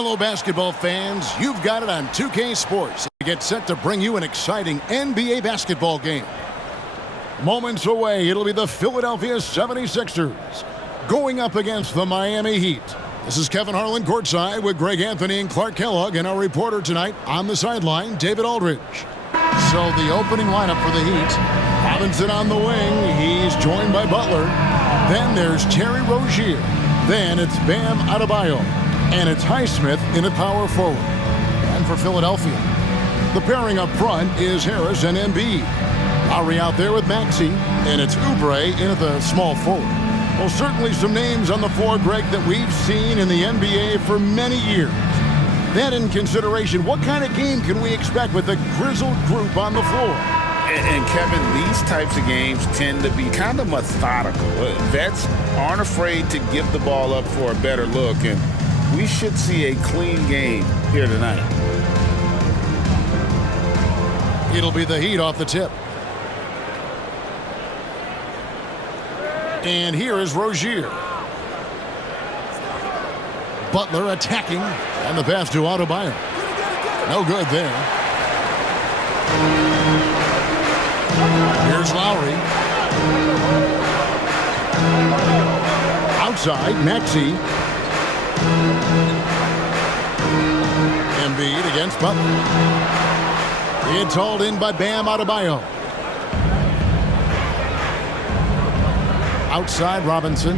Hello, basketball fans. You've got it on 2K Sports. Get set to bring you an exciting NBA basketball game. Moments away, it'll be the Philadelphia 76ers going up against the Miami Heat. This is Kevin Harlan courtside with Greg Anthony and Clark Kellogg, and our reporter tonight on the sideline, David Aldridge. So the opening lineup for the Heat. Robinson on the wing. He's joined by Butler. Then there's Terry Rozier. Then it's Bam Adebayo. And it's Highsmith in at power forward. And for Philadelphia, the pairing up front is Harris and Embiid. Lowry out there with Maxey. And it's Oubre in at the small forward. Well, certainly some names on the floor, Greg, that we've seen in the NBA for many years. That in consideration, what kind of game can we expect with a grizzled group on the floor? And Kevin, these types of games tend to be kind of methodical. Vets aren't afraid to give the ball up for a better look, and we should see a clean game here tonight. It'll be the Heat off the tip. And here is Rozier. Butler attacking, and the pass to Adebayo. No good there. Here's Lowry. Outside, Maxey. Embiid against Butler. It's hauled in by Bam Adebayo. Outside, Robinson.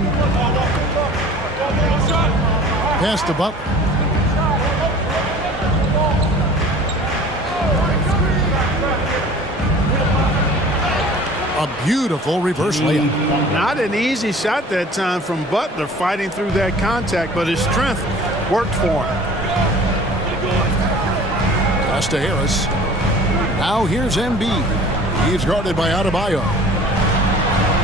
Pass to Butler. A beautiful reverse layup. Not an easy shot that time from Butler, fighting through that contact, but his strength worked for him. Pass to Harris. Now here's Embiid. He's guarded by Adebayo.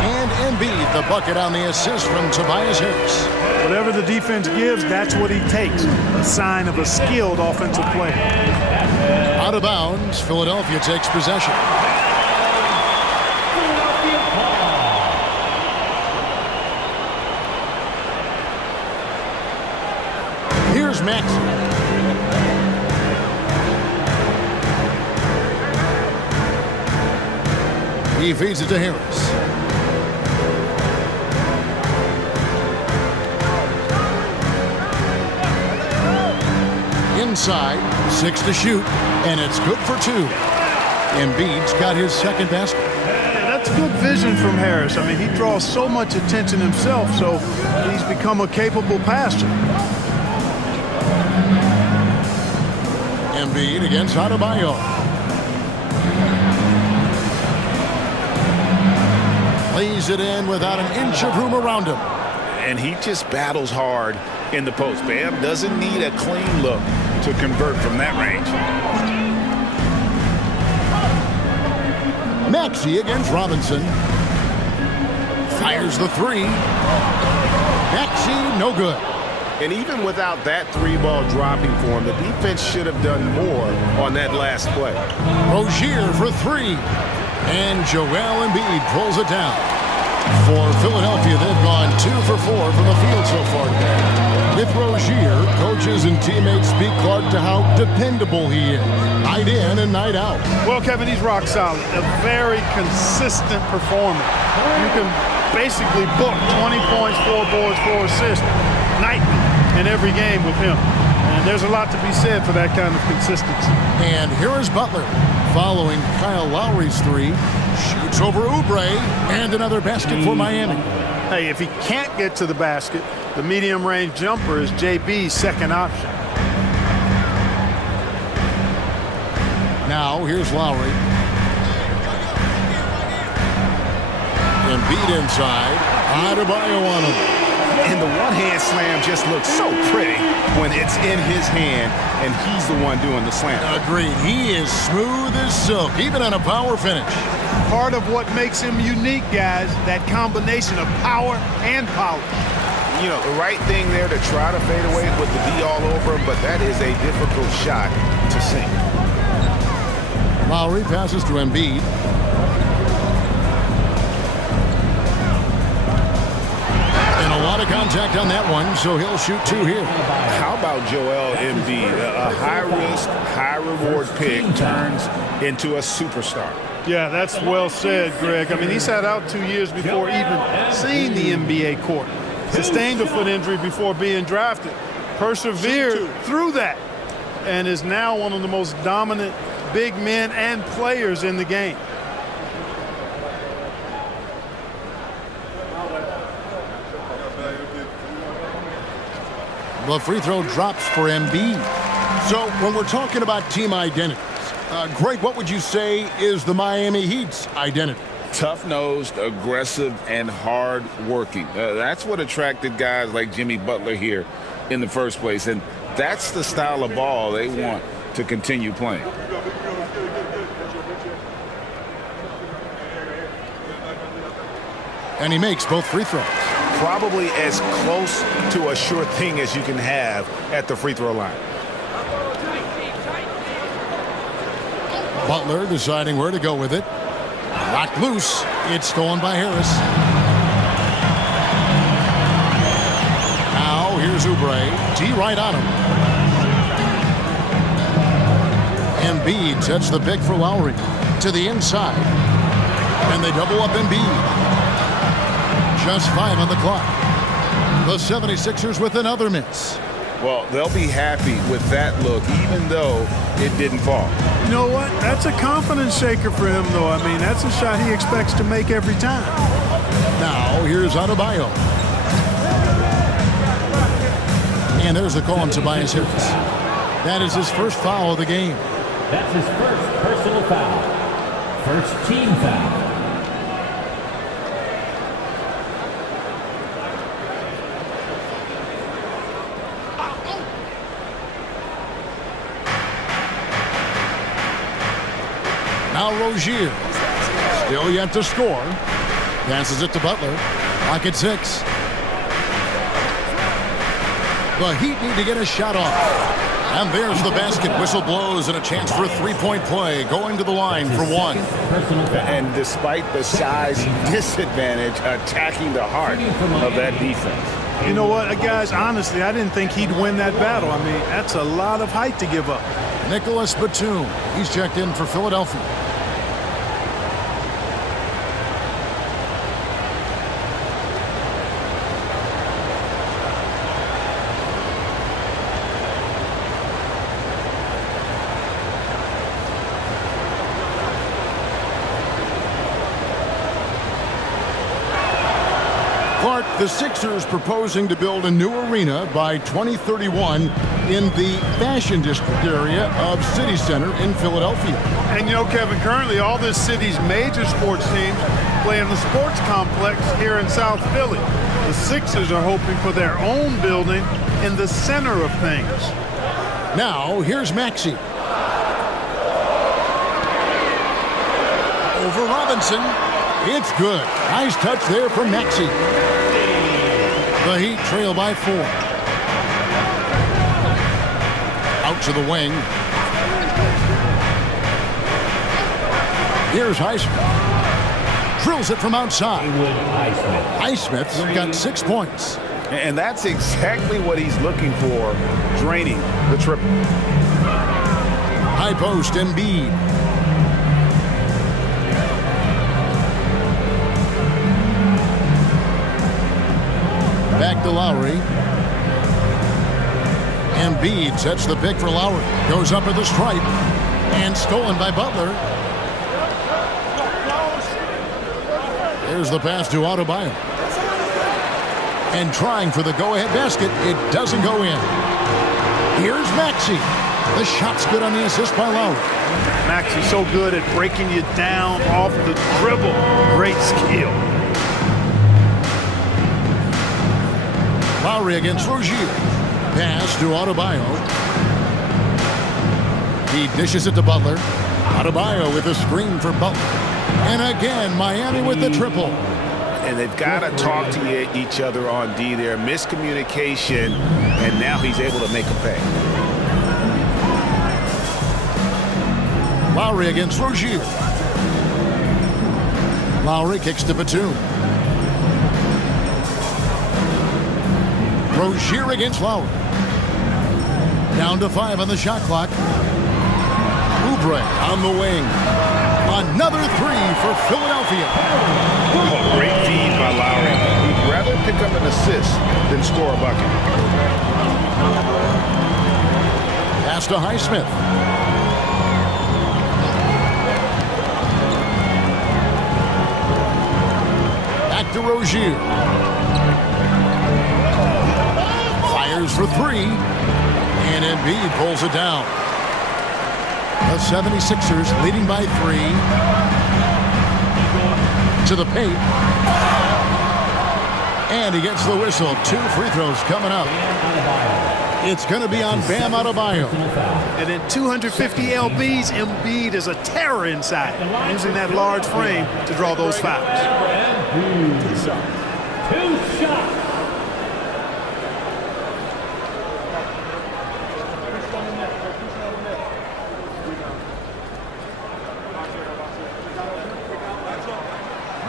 And Embiid, the bucket on the assist from Tobias Harris. Whatever the defense gives, that's what he takes. A sign of a skilled offensive player. Out of bounds, Philadelphia takes possession. Here's Maxey. He feeds it to Harris. Inside, 6 to shoot, and it's good for 2. Embiid's got his second basket. That's good vision from Harris. I mean, he draws so much attention himself, so he's become a capable passer. Embiid against Adebayo. Lays it in without an inch of room around him. And he just battles hard in the post. Bam doesn't need a clean look to convert from that range. Maxey against Robinson. Fires the three. Maxey, no good. And even without that three-ball dropping for him, the defense should have done more on that last play. Rozier for 3. And Joel Embiid pulls it down. For Philadelphia, they've gone 2 for 4 from the field so far today. With Rozier, coaches and teammates speak, Clark, to how dependable he is. Night in and night out. Well, Kevin, he's rock solid. A very consistent performer. You can basically book 20 points, 4 boards, 4 assists night in every game with him. And there's a lot to be said for that kind of consistency. And here is Butler following Kyle Lowry's 3. Shoots over Oubre, and another basket for Miami. Hey, if he can't get to the basket, the medium-range jumper is JB's second option. Now, here's Lowry. Embiid inside. Adebayo on him. And the one-hand slam just looks so pretty when it's in his hand and he's the one doing the slam. Agreed. He is smooth as silk, even on a power finish. Part of what makes him unique, guys, that combination of power and polish. You know, the right thing there to try to fade away with the D all over him, but that is a difficult shot to sink. Lowry passes to Embiid. lot of contact on that one, so he'll shoot 2 here. How about Joel Embiid? A high-risk, high-reward pick turns into a superstar. Yeah, that's well said, Greg. I mean, he sat out 2 years before even seeing the NBA court. Sustained a foot injury before being drafted. Persevered through that and is now one of the most dominant big men and players in the game. The free throw drops for Embiid. So when we're talking about team identities, Greg, what would you say is the Miami Heat's identity? Tough-nosed, aggressive, and hard-working. That's what attracted guys like Jimmy Butler here in the first place, and that's the style of ball they want to continue playing. And he makes both free throws. Probably as close to a sure thing as you can have at the free throw line. Butler deciding where to go with it. Locked loose. It's stolen by Harris. Now here's Oubre. T right on him. Embiid sets the pick for Lowry. To the inside. And they double up Embiid. Just 5 on the clock. The 76ers with another miss. Well, they'll be happy with that look, even though it didn't fall. You know what? That's a confidence shaker for him, though. I mean, that's a shot he expects to make every time. Now, here's Adebayo. And there's the call on Tobias Harris. That is his first foul of the game. That's his first personal foul. First team foul. Now Rozier, still yet to score. Passes it to Butler. Lock at 6. The Heat need to get a shot off. And there's the basket. Whistle blows and a chance for a three-point play. Going to the line for 1. And despite the size disadvantage, attacking the heart of that defense. You know what, guys, honestly, I didn't think he'd win that battle. I mean, that's a lot of height to give up. Nicholas Batum. He's checked in for Philadelphia. The Sixers proposing to build a new arena by 2031 in the Fashion District area of City Center in Philadelphia. And you know, Kevin, currently all this city's major sports teams play in the sports complex here in South Philly. The Sixers are hoping for their own building in the center of things. Now, here's Maxey. Over Robinson. It's good. Nice touch there from Maxey. The Heat trail by 4. Out to the wing. Here's Highsmith. Drills it from outside. Highsmith's got 6 points. And that's exactly what he's looking for, draining the triple. High post, Embiid. Back to Lowry. Embiid sets the pick for Lowry. Goes up at the stripe. And stolen by Butler. There's the pass to Adebayo. And trying for the go-ahead basket. It doesn't go in. Here's Maxey. The shot's good on the assist by Lowry. Maxey's so good at breaking you down off the dribble. Great skill. Lowry against Rozier. Pass to Adebayo. He dishes it to Butler. Adebayo with a screen for Butler. And again, Miami with the triple. And they've got to talk to each other on D there. Miscommunication, and now he's able to make a pay. Lowry against Rozier. Lowry kicks to Batum. Rozier against Lowry. Down to 5 on the shot clock. Oubre on the wing. Another 3 for Philadelphia. Oh, great feed by Lowry. He'd rather pick up an assist than score a bucket. Pass to Highsmith. Back to Rozier. Fires for 3. And Embiid pulls it down. The 76ers leading by 3. To the paint. And he gets the whistle. 2 free throws coming up. It's going to be on Bam Adebayo. And at 250 lbs, Embiid is a terror inside, using that large frame to draw those fouls. 2 shots.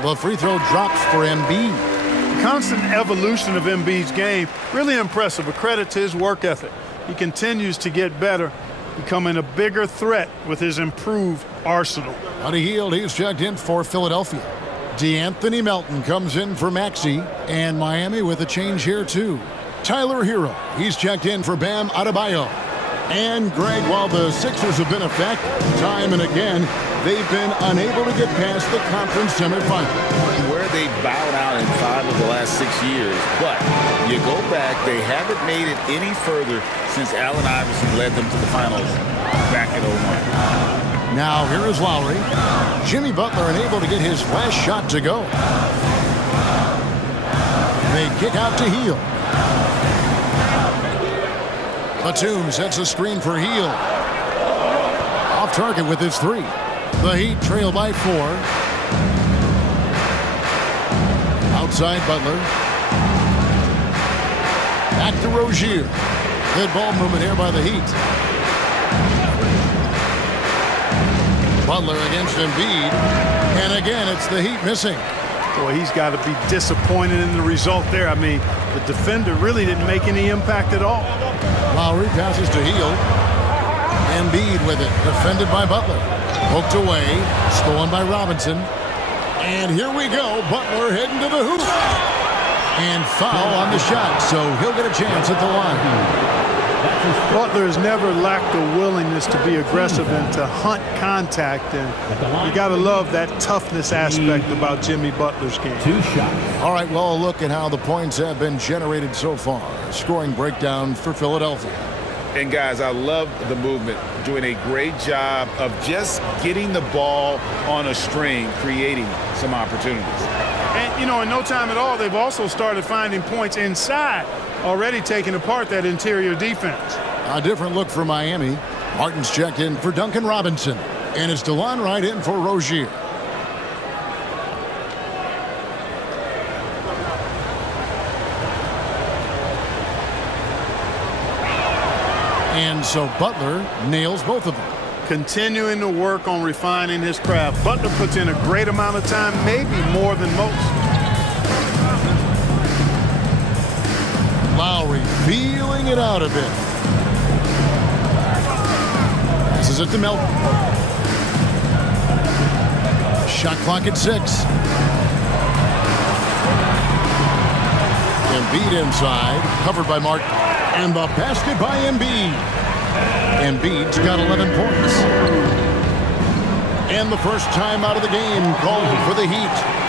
The free throw drops for Embiid. Constant evolution of Embiid's game, really impressive. A credit to his work ethic. He continues to get better, becoming a bigger threat with his improved arsenal. Buddy Hield, he's checked in for Philadelphia. DeAnthony Melton comes in for Maxey, and Miami with a change here too. Tyler Hero, he's checked in for Bam Adebayo. And Greg, while the Sixers have been effective time and again, they've been unable to get past the conference semifinal. Where they bowed out in 5 of the last 6 years. But you go back, they haven't made it any further since Allen Iverson led them to the finals back in 01. Now here is Lowry. Jimmy Butler unable to get his last shot to go. They kick out to Hield. Batum sets a screen for Hield. Off target with his 3. The Heat trail by 4. Outside Butler. Back to Rozier. Good ball movement here by the Heat. Butler against Embiid. And again, it's the Heat missing. Boy, he's got to be disappointed in the result there. I mean, the defender really didn't make any impact at all. Lowry passes to Hield. Embiid with it, defended by Butler. Poked away, stolen by Robinson. And here we go, Butler heading to the hoop. And foul on the shot, so he'll get a chance at the line. Butler has never lacked the willingness to be aggressive and to hunt contact, and you got to love that toughness aspect about Jimmy Butler's game. 2 shots. All right, well, a look at how the points have been generated so far. Scoring breakdown for Philadelphia. And guys, I love the movement, doing a great job of just getting the ball on a string, creating some opportunities. And, you know, in no time at all, they've also started finding points inside, already taking apart that interior defense. A different look for Miami. Martin's checked in for Duncan Robinson. And it's DeLon Wright in for Rozier. And so Butler nails both of them. Continuing to work on refining his craft. Butler puts in a great amount of time, maybe more than most. Lowry feeling it out a bit. Passes it to Melton. Shot clock at 6. Embiid inside, covered by Martin. And the basket by Embiid. Embiid's got 11 points. And the first time out of the game called for the Heat.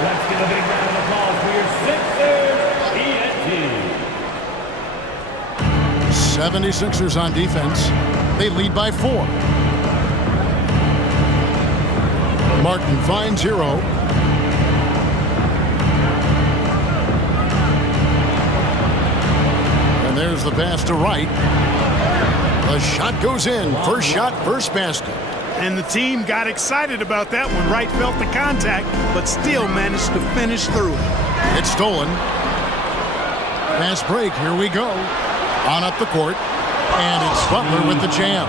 Let's give a big round of applause for your Sixers, ENT. 76ers on defense. They lead by 4. Martin finds Hero. And there's the pass to Wright. The shot goes in. First shot, first basket. And the team got excited about that one. Wright felt the contact, but still managed to finish through it. It's stolen. Fast break. Here we go. On up the court. And it's Butler with the jam.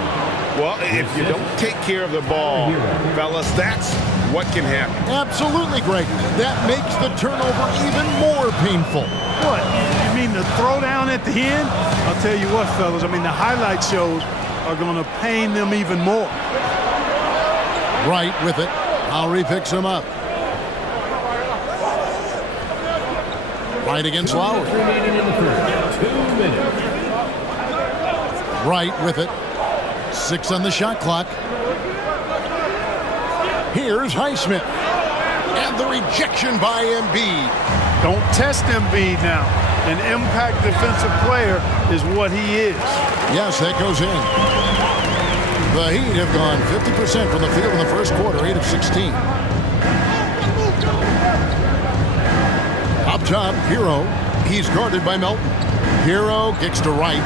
Well, if you don't take care of the ball, fellas, that's what can happen. Absolutely, Greg. That makes the turnover even more painful. What? You mean the throwdown at the end? I'll tell you what, fellas. I mean, the highlight shows are going to pain them even more. Wright with it. Lowry picks him up. Wright against Lowry. Remaining in the first. 2 minutes. Wright with it. 6 on the shot clock. Here's Highsmith. And the rejection by Embiid. Don't test Embiid now. An impact defensive player is what he is. Yes, that goes in. The Heat have gone 50% from the field in the first quarter, 8 of 16. Up top, Hero. He's guarded by Melton. Hero kicks to Wright.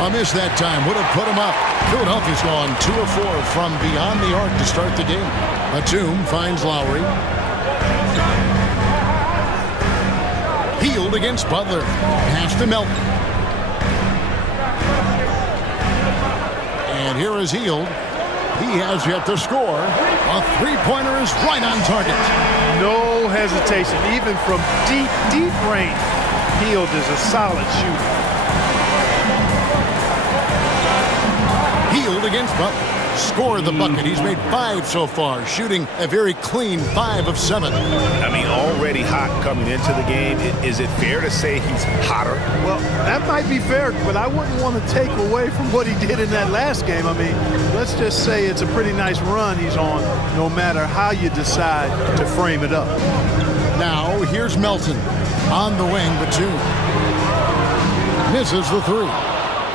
A miss that time would have put him up. Philadelphia's gone 2 of 4 from beyond the arc to start the game. Batum finds Lowry. Healed against Butler. Pass to Melton. And here is Healed. He has yet to score. A three-pointer is right on target. No hesitation, even from deep, deep range. Healed is a solid shooter. Healed against Butler. Scored the bucket. He's made 5 so far, shooting a very clean 5 of 7. I mean, already hot coming into the game. Is it fair to say he's hotter? Well, that might be fair, but I wouldn't want to take away from what he did in that last game. I mean, let's just say it's a pretty nice run he's on, no matter how you decide to frame it up. Now, here's Melton. On the wing, Batum. Misses the 3.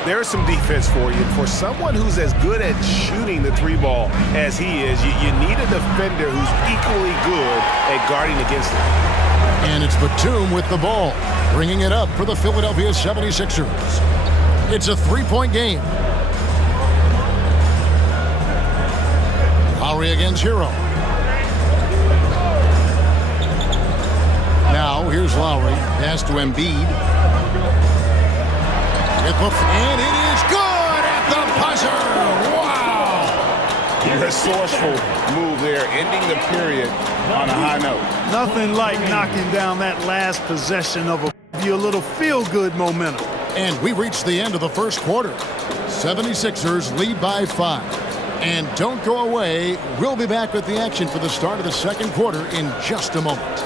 There's some defense for you. For someone who's as good at shooting the 3-ball as he is, you need a defender who's equally good at guarding against it. And it's Batum with the ball, bringing it up for the Philadelphia 76ers. It's a 3-point game. Lowry against Hero. Now, here's Lowry. Pass to Embiid. And it is good at the buzzer. Wow! Resourceful move there, ending the period on a high note. Nothing like knocking down that last possession of a little feel-good momentum. And we reached the end of the first quarter. 76ers lead by 5. And don't go away. We'll be back with the action for the start of the second quarter in just a moment.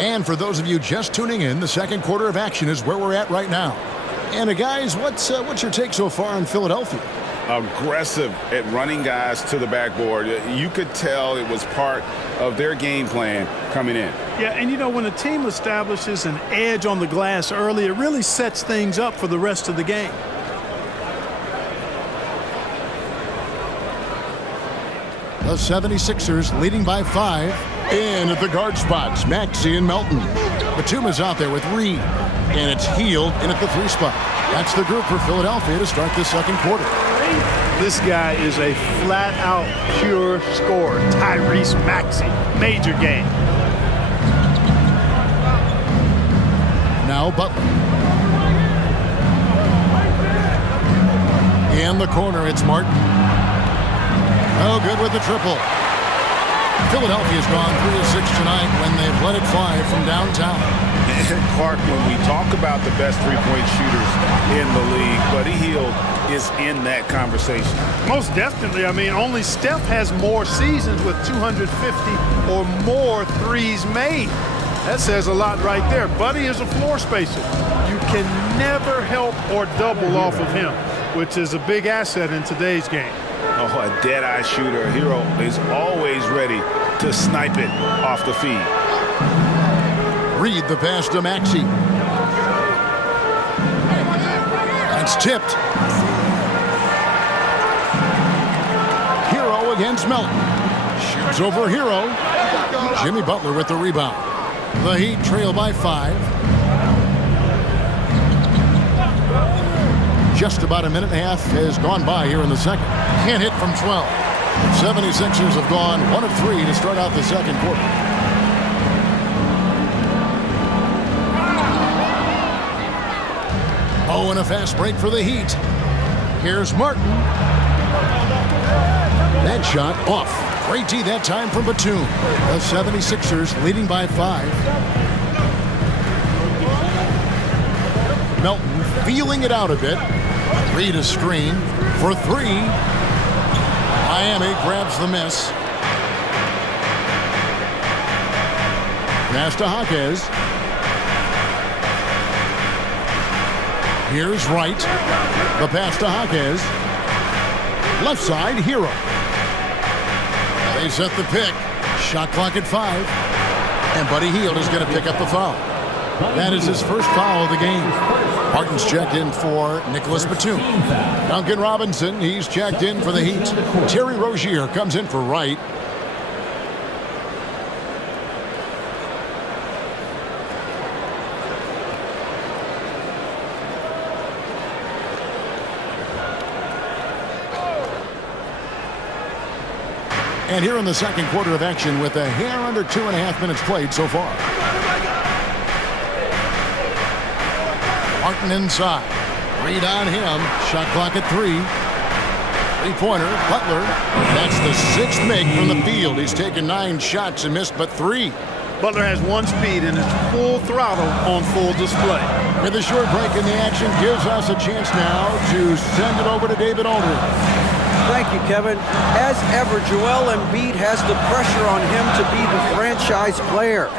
And for those of you just tuning in, the second quarter of action is where we're at right now. And guys, what's your take so far on Philadelphia? Aggressive at running guys to the backboard. You could tell it was part of their game plan coming in. Yeah, and you know, when a team establishes an edge on the glass early, it really sets things up for the rest of the game. The 76ers leading by 5. In at the guard spots, Maxey and Melton. Batum is out there with Reed. And it's Healed in at the 3 spot. That's the group for Philadelphia to start the second quarter. This guy is a flat-out pure scorer. Tyrese Maxey. Major game. Now Butler. In the corner, it's Martin. Oh, good with the triple. Philadelphia's gone 3 of 6 tonight when they've let it fly from downtown. Clark, when we talk about the best three-point shooters in the league, Buddy Hield is in that conversation. Most definitely. I mean, only Steph has more seasons with 250 or more threes made. That says a lot right there. Buddy is a floor spacer. You can never help or double off of him, which is a big asset in today's game. Oh, a dead-eye shooter. Hero is always ready to snipe it off the feed. Reed the pass to Maxey. That's tipped. Hero against Melton. Shoots over Hero. Jimmy Butler with the rebound. The Heat trail by 5. Just about a minute and a half has gone by here in the second. Can't hit from 12. The 76ers have gone 1 of 3 to start out the second quarter. Oh, and a fast break for the Heat. Here's Martin. That shot off. Great D that time from Batum. The 76ers leading by 5. Melton feeling it out a bit. Reed a screen for 3. Miami grabs the miss. Pass to Jaquez. Here's Wright. The pass to Jaquez. Left side, Hero. They set the pick. Shot clock at 5. And Buddy Hield is going to pick up the foul. That is his first foul of the game. Martin's checked in for Nicholas Batum. Duncan Robinson, he's checked in for the Heat. Terry Rozier comes in for Wright. And here in the second quarter of action with a hair under 2.5 minutes played so far. Martin inside. Reed on him. Shot clock at 3. Three-pointer. Butler. That's the 6th make from the field. He's taken 9 shots and missed but 3. Butler has 1 speed and it's full throttle on full display. With a short break in the action gives us a chance now to send it over to David Aldridge. Thank you, Kevin. As ever, Joel Embiid has the pressure on him to be the franchise player.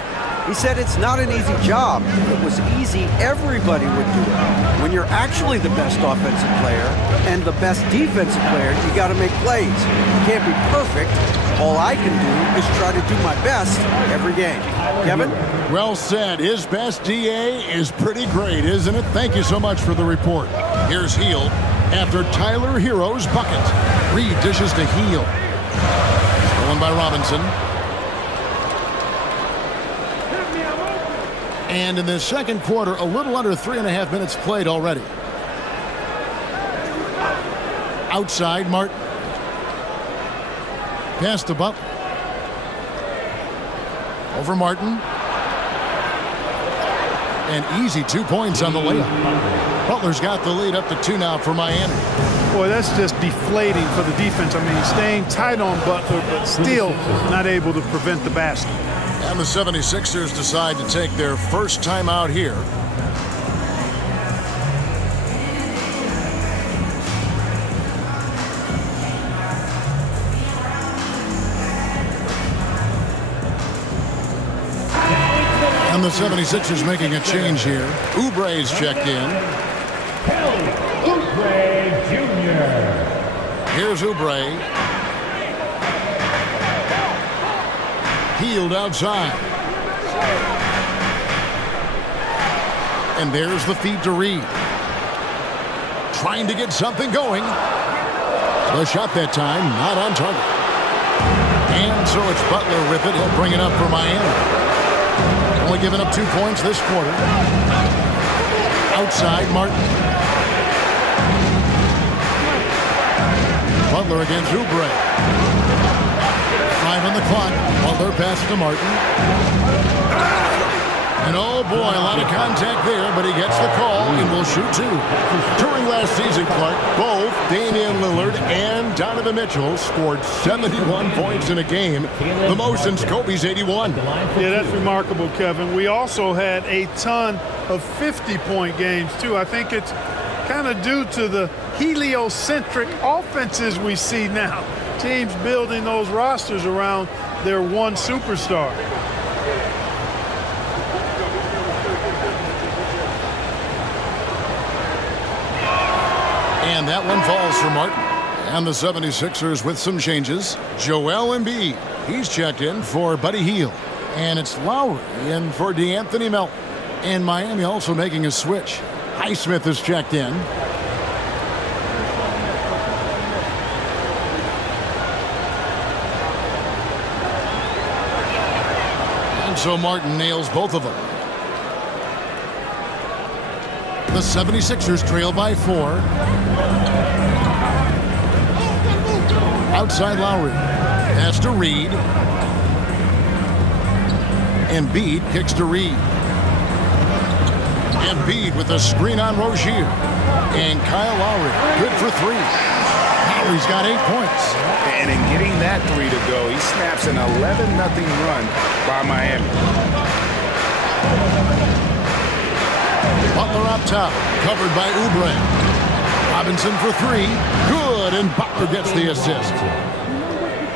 He said it's not an easy job. If it was easy, everybody would do it. When you're actually the best offensive player and the best defensive player, you got to make plays. You can't be perfect. All I can do is try to do my best every game. Kevin? Well said. His best DA is pretty great, isn't it? Thank you so much for the report. Here's Hield after Tyler Hero's bucket. Reed dishes to Hield. Stolen by Robinson. And in the second quarter, a little under 3.5 minutes played already. Outside, Martin. Pass to Butler. Over Martin. And easy 2 points on the layup. Butler's got the lead up to 2 now for Miami. Boy, that's just deflating for the defense. I mean, staying tight on Butler, but still not able to prevent the basket. And the 76ers decide to take their first time out here. And the 76ers making a change here. Oubre's checked in. Oubre Jr. Here's Oubre. Hield outside. And there's the feed to Reed. Trying to get something going. The shot that time, not on target. And so it's Butler with it. He'll bring it up for Miami. Only giving up 2 points this quarter. Outside, Martin. Butler against Oubre. 5 on the clock. Butler passes to Martin. And oh boy, a lot of contact there, but he gets the call and will shoot 2. During last season, Clark, both Damian Lillard and Donovan Mitchell scored 71 points in a game, the most since Kobe's 81. Yeah, that's remarkable, Kevin. We also had a ton of 50-point games, too. I think it's kind of due to the heliocentric offenses we see now. Teams building those rosters around their one superstar. And that one falls for Martin. And the 76ers with some changes. Joel Embiid, he's checked in for Buddy Hield. And it's Lowry in for DeAnthony Melton. And Miami also making a switch. Highsmith is checked in. And so Martin nails both of them. The 76ers trail by 4. Outside Lowry. Pass to Reed. Embiid kicks to Reed. Embiid with a screen on Rozier. And Kyle Lowry, good for 3. Lowry's got 8 points. And in getting that 3 to go, he snaps an 11-0 run by Miami. Butler up top, covered by Oubre. Robinson for 3, good, and Butler gets the assist.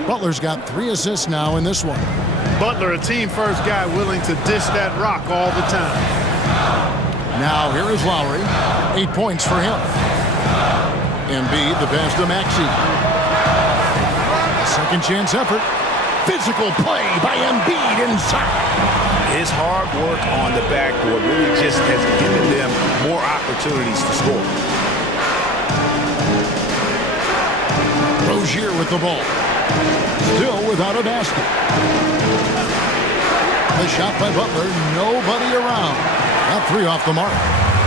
Butler's got 3 assists now in this one. Butler, a team-first guy willing to dish that rock all the time. Now here is Lowry. 8 points for him. Embiid, the pass to Maxey. Second chance effort. Physical play by Embiid inside. His hard work on the backboard really just has given them more opportunities to score. Rozier with the ball. Still without a basket. The shot by Butler, nobody around. Got 3 off the mark.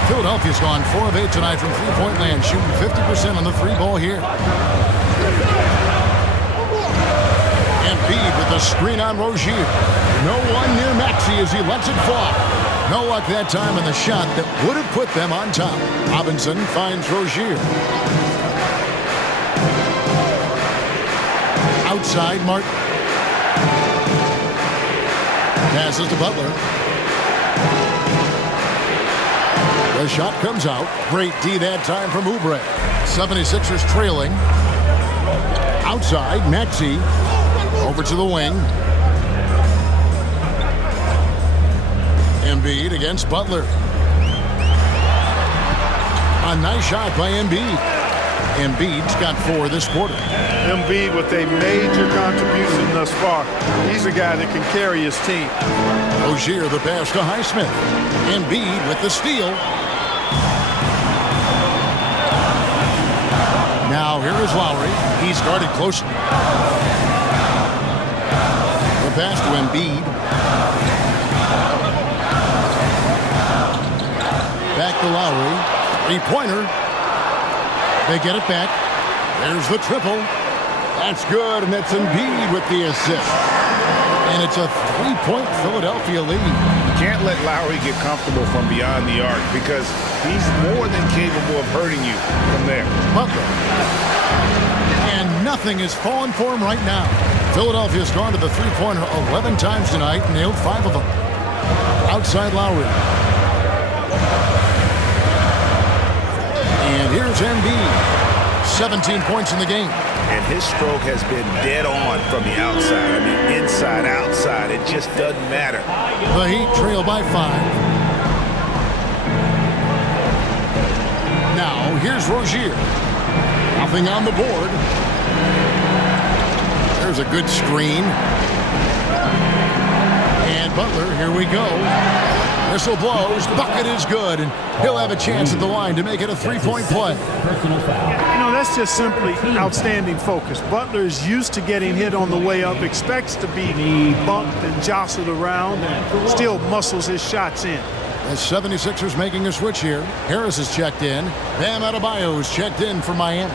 Philadelphia's gone 4 of 8 tonight from three-point land, shooting 50% on the 3-ball here. Embiid with the screen on Rozier. No one near Maxey as he lets it fly. No luck that time on the shot that would have put them on top. Robinson finds Rozier. Outside Martin. Passes to Butler. The shot comes out. Great D that time from Oubre. 76ers trailing. Outside, Maxey. Over to the wing. Embiid against Butler. A nice shot by Embiid. Embiid's got 4 this quarter. Embiid with a major contribution thus far. He's a guy that can carry his team. Rozier the pass to Highsmith. Embiid with the steal. Now here is Lowry. He's guarded closely. The pass to Embiid. Back to Lowry. 3-pointer. They get it back. There's the triple. That's good, and it's Embiid with the assist. And it's a 3-point Philadelphia lead. You can't let Lowry get comfortable from beyond the arc because he's more than capable of hurting you from there. Butler. And nothing is falling for him right now. Philadelphia's gone to the three-pointer 11 times tonight and nailed 5 of them. Outside Lowry. And here's Embiid. 17 points in the game. And his stroke has been dead on from the outside. I mean, inside, outside, it just doesn't matter. The Heat trail by 5. Now, here's Rozier. Nothing on the board. There's a good screen. And Butler, here we go. Whistle blows, bucket is good, and he'll have a chance at the line to make it a 3-point play. You know, that's just simply outstanding focus. Butler is used to getting hit on the way up, expects to be bumped and jostled around, and still muscles his shots in. The 76ers making a switch here. Harris is checked in. Bam Adebayo is checked in for Miami.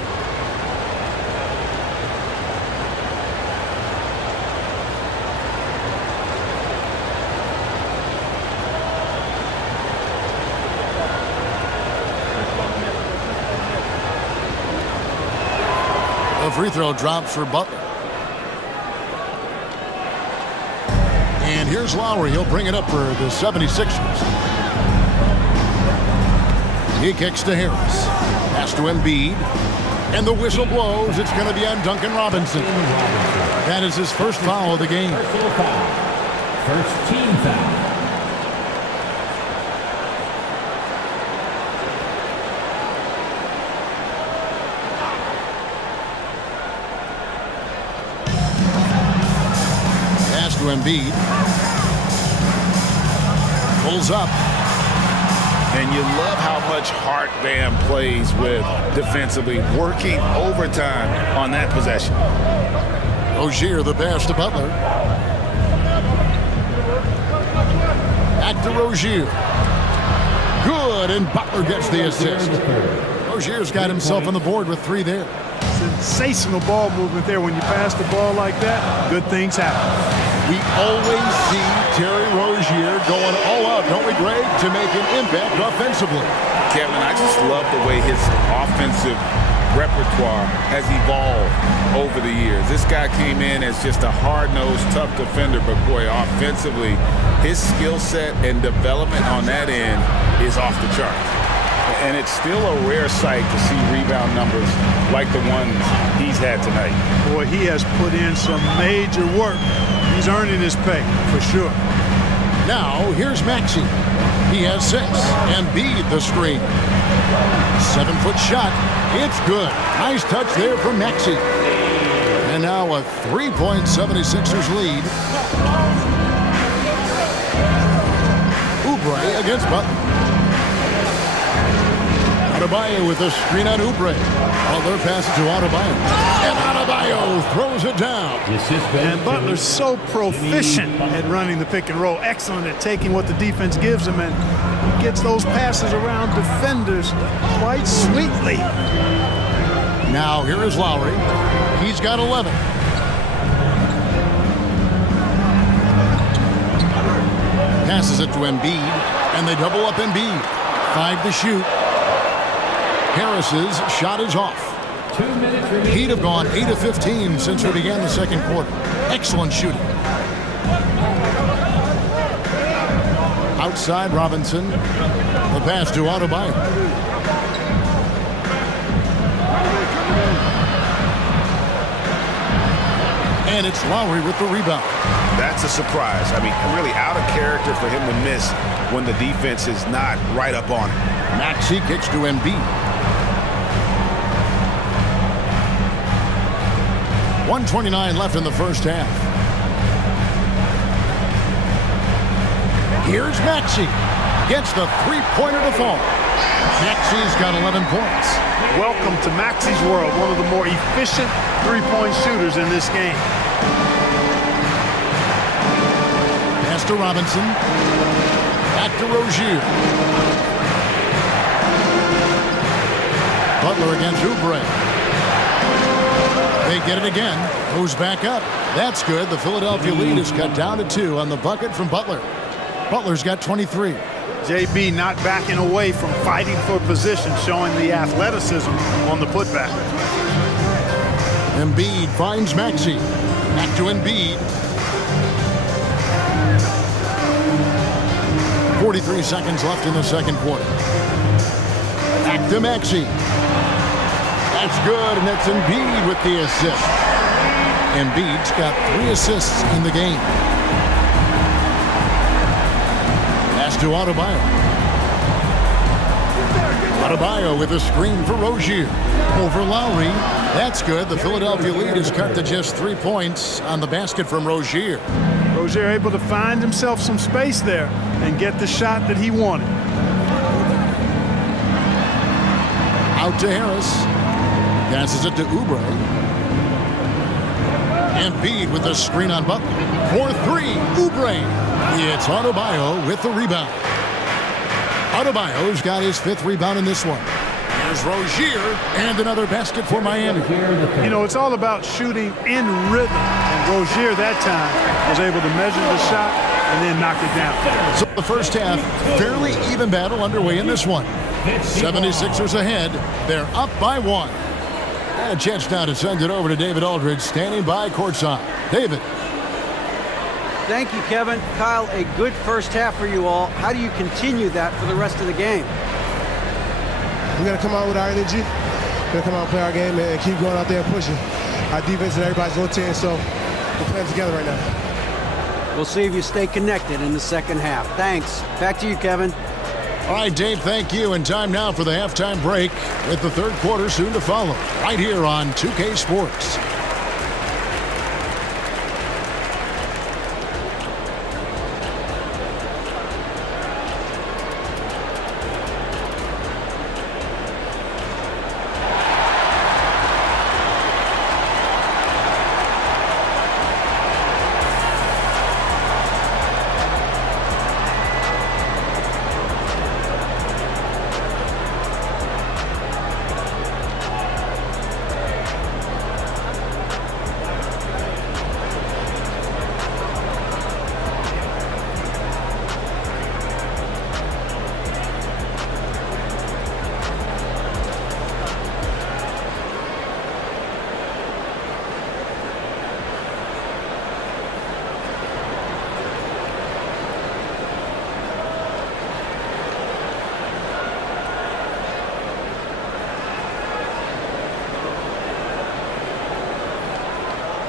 The free throw drops for Butler. And here's Lowry. He'll bring it up for the 76ers. He kicks to Harris. Pass to Embiid. And the whistle blows. It's going to be on Duncan Robinson. That is his first foul of the game. Personal foul. First team foul. Pass to Embiid. Pulls up. And you love how much heart Bam plays with defensively, working overtime on that possession. Rozier, the pass to Butler. Back to Rozier. Good, and Butler gets the assist. Rozier's got himself on the board with 3 there. Sensational ball movement there. When you pass the ball like that, good things happen. We always see Terry Rozier going all out, don't we, Greg, to make an impact offensively. Kevin, I just love the way his offensive repertoire has evolved over the years. This guy came in as just a hard-nosed, tough defender, but boy, offensively, his skill set and development on that end is off the charts. And it's still a rare sight to see rebound numbers like the ones he's had tonight. Boy, he has put in some major work. He's earning his pay, for sure. Now, here's Maxey. He has 6. Embiid the screen. 7-foot shot. It's good. Nice touch there from Maxey. And now a 3-point 76ers lead. Oubre against Butler. Adebayo with a screen on Oubre. Butler passes to Adebayo. And Adebayo throws it down. And Butler's so proficient at running the pick and roll. Excellent at taking what the defense gives him and gets those passes around defenders quite sweetly. Now here is Lowry. He's got 11. Passes it to Embiid, and they double up Embiid. 5 to shoot. Harris's shot is off. 2 minutes remaining. He'd have gone 8 of 15 since we began the second quarter. Excellent shooting. Outside Robinson. The pass to Adebayo. And it's Lowry with the rebound. That's a surprise. I mean, really out of character for him to miss when the defense is not right up on him. Maxey kicks to Embiid. 1:29 left in the first half. Here's Maxey. Gets the 3-pointer to fall. Maxey's got 11 points. Welcome to Maxey's world, one of the more efficient three-point shooters in this game. Pass to Robinson. Back to Rozier. Butler against Oubre. They get it again. Goes back up. That's good. The Philadelphia lead is cut down to 2 on the bucket from Butler. Butler's got 23. JB not backing away from fighting for position, showing the athleticism on the putback. Embiid finds Maxey. Back to Embiid. 43 seconds left in the second quarter. Back to Maxey. That's good, and that's Embiid with the assist. Embiid's got 3 assists in the game. Pass to Adebayo. Adebayo with a screen for Rozier. Over Lowry. That's good. The Philadelphia lead is cut to just 3 points on the basket from Rozier. Rozier able to find himself some space there and get the shot that he wanted. Out to Harris. Passes it to Oubre. Embiid with the screen on Butler. For 3, Oubre. It's Adebayo with the rebound. Adebayo's got his 5th rebound in this one. Here's Rozier, and another basket for Miami. You know, it's all about shooting in rhythm. And Rozier that time was able to measure the shot and then knock it down. So the first half, fairly even battle underway in this one. 76ers ahead. They're up by 1. And a chance now to send it over to David Aldridge, standing by courtside. David. Thank you, Kevin. Kyle, a good first half for you all. How do you continue that for the rest of the game? We got to come out with our energy. We got to come out and play our game and keep going out there and pushing. Our defense and everybody's rotating, so we're playing together right now. We'll see if you stay connected in the second half. Thanks. Back to you, Kevin. All right, Dave, thank you. And time now for the halftime break with the third quarter soon to follow. Right here on 2K Sports.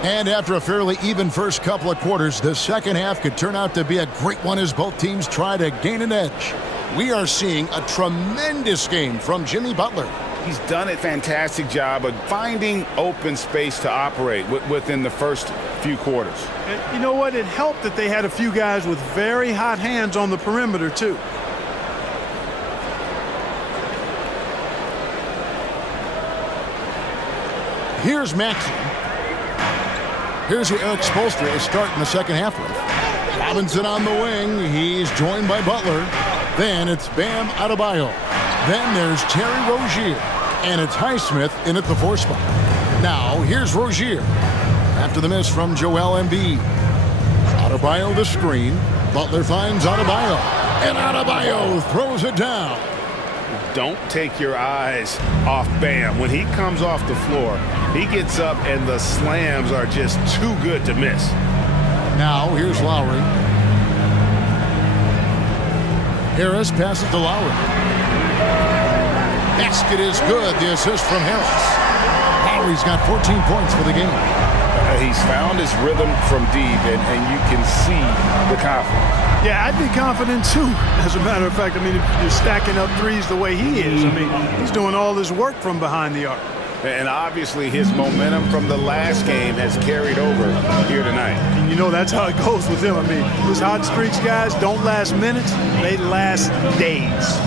And after a fairly even first couple of quarters, the second half could turn out to be a great one as both teams try to gain an edge. We are seeing a tremendous game from Jimmy Butler. He's done a fantastic job of finding open space to operate within the first few quarters. And you know what? It helped that they had a few guys with very hot hands on the perimeter, too. Here's Maxey. Here's who Eric Spoelstra is starting the second half with. Robinson on the wing. He's joined by Butler. Then it's Bam Adebayo. Then there's Terry Rozier. And it's Highsmith in at the 4 spot. Now, here's Rozier. After the miss from Joel Embiid. Adebayo the screen. Butler finds Adebayo. And Adebayo throws it down. Don't take your eyes off Bam. When he comes off the floor, he gets up and the slams are just too good to miss. Now, here's Lowry. Harris passes to Lowry. Basket is good. The assist from Harris. Lowry's got 14 points for the game. He's found his rhythm from deep, and you can see the confidence. Yeah, I'd be confident, too. As a matter of fact, I mean, if you're stacking up threes the way he is, I mean, he's doing all this work from behind the arc. And obviously his momentum from the last game has carried over here tonight. And you know that's how it goes with him. I mean, those hot streaks, guys, don't last minutes. They last days.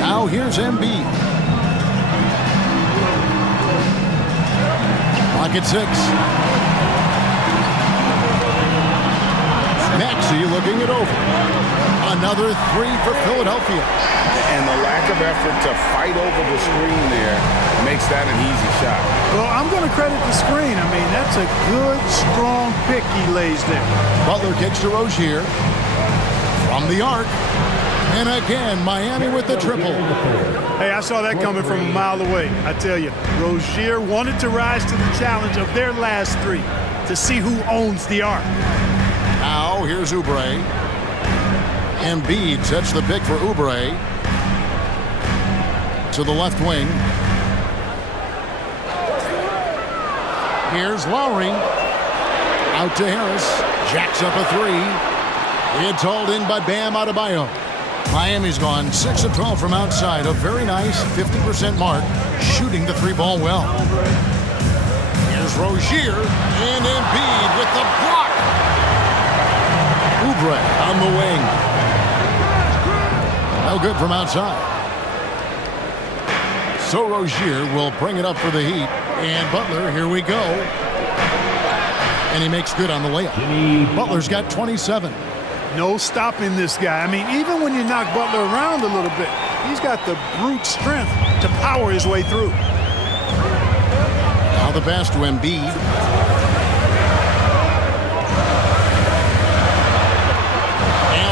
Now here's Embiid. Clock at 6. Maxey looking it over. Another 3 for Philadelphia. And the lack of effort to fight over the screen there makes that an easy shot. Well, I'm going to credit the screen. I mean, that's a good, strong pick he lays there. Butler kicks to Rozier. From the arc. And again, Miami with the triple. Hey, I saw that coming from a mile away. I tell you, Rozier wanted to rise to the challenge of their last 3 to see who owns the arc. Now, here's Oubre. Embiid sets the pick for Oubre. To the left wing. Here's Lowry. Out to Harris. Jacks up a 3. It's hauled in by Bam Adebayo. Miami's gone 6 of 12 from outside. A very nice 50% mark. Shooting the 3-ball well. Here's Rozier. And Embiid with the block. Oubre on the wing. No good from outside. So Rozier will bring it up for the Heat. And Butler, here we go. And he makes good on the layup. Butler's got 27. No stopping this guy. I mean, even when you knock Butler around a little bit, he's got the brute strength to power his way through. Now the pass to Embiid.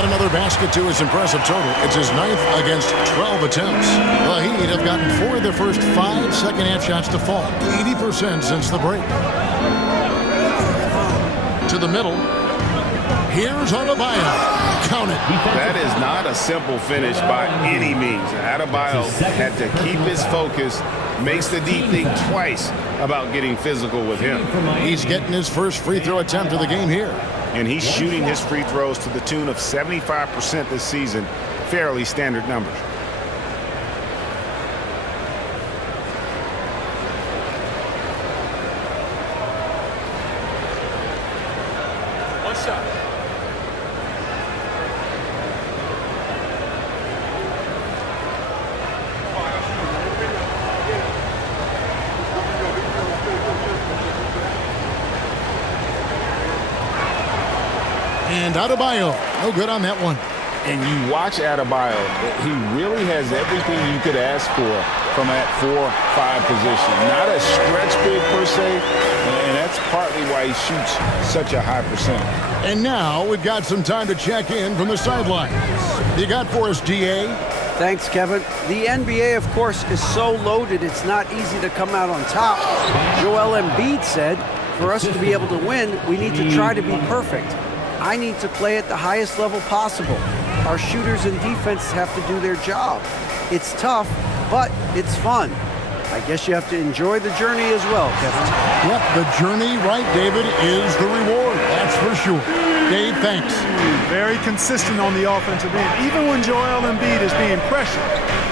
Another basket to his impressive total. It's his 9th against 12 attempts. The Heat have gotten 4 of their first 5 second-half shots to fall. 80% since the break. To the middle. Here's Adebayo. Count it. That is not a simple finish by any means. Adebayo had to keep his focus. Makes the D think twice about getting physical with him. He's getting his first free throw attempt of the game here. And he's shooting his free throws to the tune of 75% this season. Fairly standard numbers. One shot. And Adebayo, no good on that one. And you watch Adebayo, he really has everything you could ask for from that 4-5 position. Not a stretch big per se, and that's partly why he shoots such a high percentage. And now we've got some time to check in from the sidelines. You got for us, DA? Thanks, Kevin. The NBA, of course, is so loaded it's not easy to come out on top. Joel Embiid said, for us to be able to win, we need to try to be perfect. I need to play at the highest level possible. Our shooters and defense have to do their job. It's tough, but it's fun. I guess you have to enjoy the journey as well, Kevin. Yep, the journey, right, David, is the reward. That's for sure. Dave, thanks. Very consistent on the offensive end. Even when Joel Embiid is being pressured,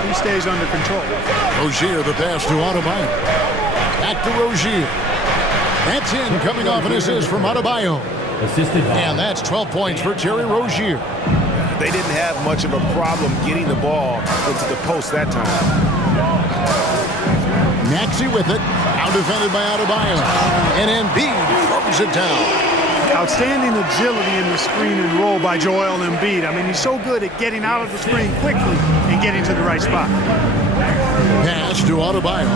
he stays under control. Rozier, the pass to Adebayo. Back to Rozier. That's in, coming off an assist from Adebayo. Assisted by. And that's 12 points for Terry Rozier. They didn't have much of a problem getting the ball into the post that time. Maxey with it. Now defended by Adebayo. And Embiid throws it down. Outstanding agility in the screen and roll by Joel Embiid. I mean, he's so good at getting out of the screen quickly and getting to the right spot. Pass to Adebayo.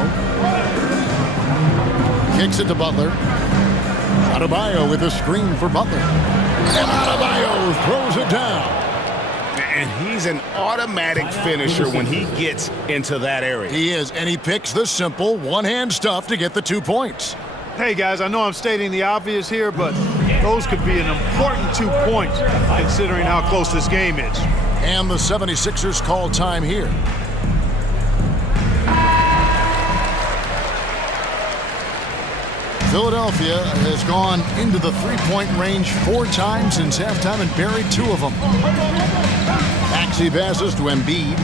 Kicks it to Butler. Adebayo with a screen for Butler. And Adebayo throws it down. And he's an automatic finisher when he gets into that area. He is, and he picks the simple one-hand stuff to get the 2 points. Hey, guys, I know I'm stating the obvious here, but those could be an important 2 points considering how close this game is. And the 76ers call time here. Philadelphia has gone into the three-point range 4 times since halftime and buried 2 of them. Maxey passes to Embiid.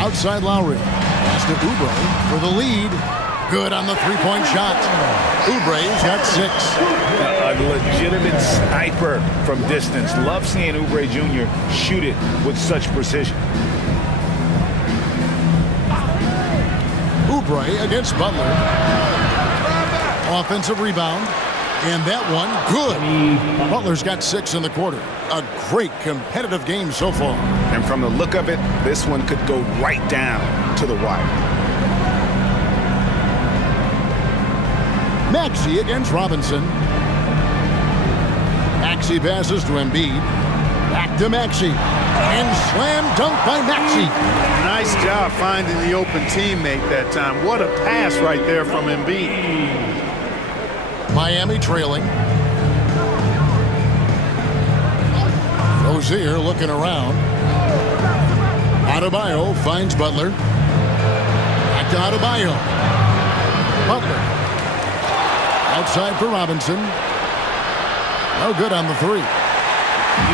Outside Lowry. Pass to Oubre for the lead. Good on the three-point shot. Oubre's got 6. A legitimate sniper from distance. Love seeing Oubre Jr. shoot it with such precision. Oubre against Butler. Offensive rebound. And that one, good. Butler's got 6 in the quarter. A great competitive game so far. And from the look of it, this one could go right down to the wire. Maxey against Robinson. Maxey passes to Embiid. Back to Maxey. And slam dunk by Maxey. Nice job finding the open teammate that time. What a pass right there from Embiid. Miami trailing. Rozier looking around. Adebayo finds Butler. Back to Adebayo. Butler. Outside for Robinson. No good on the 3. You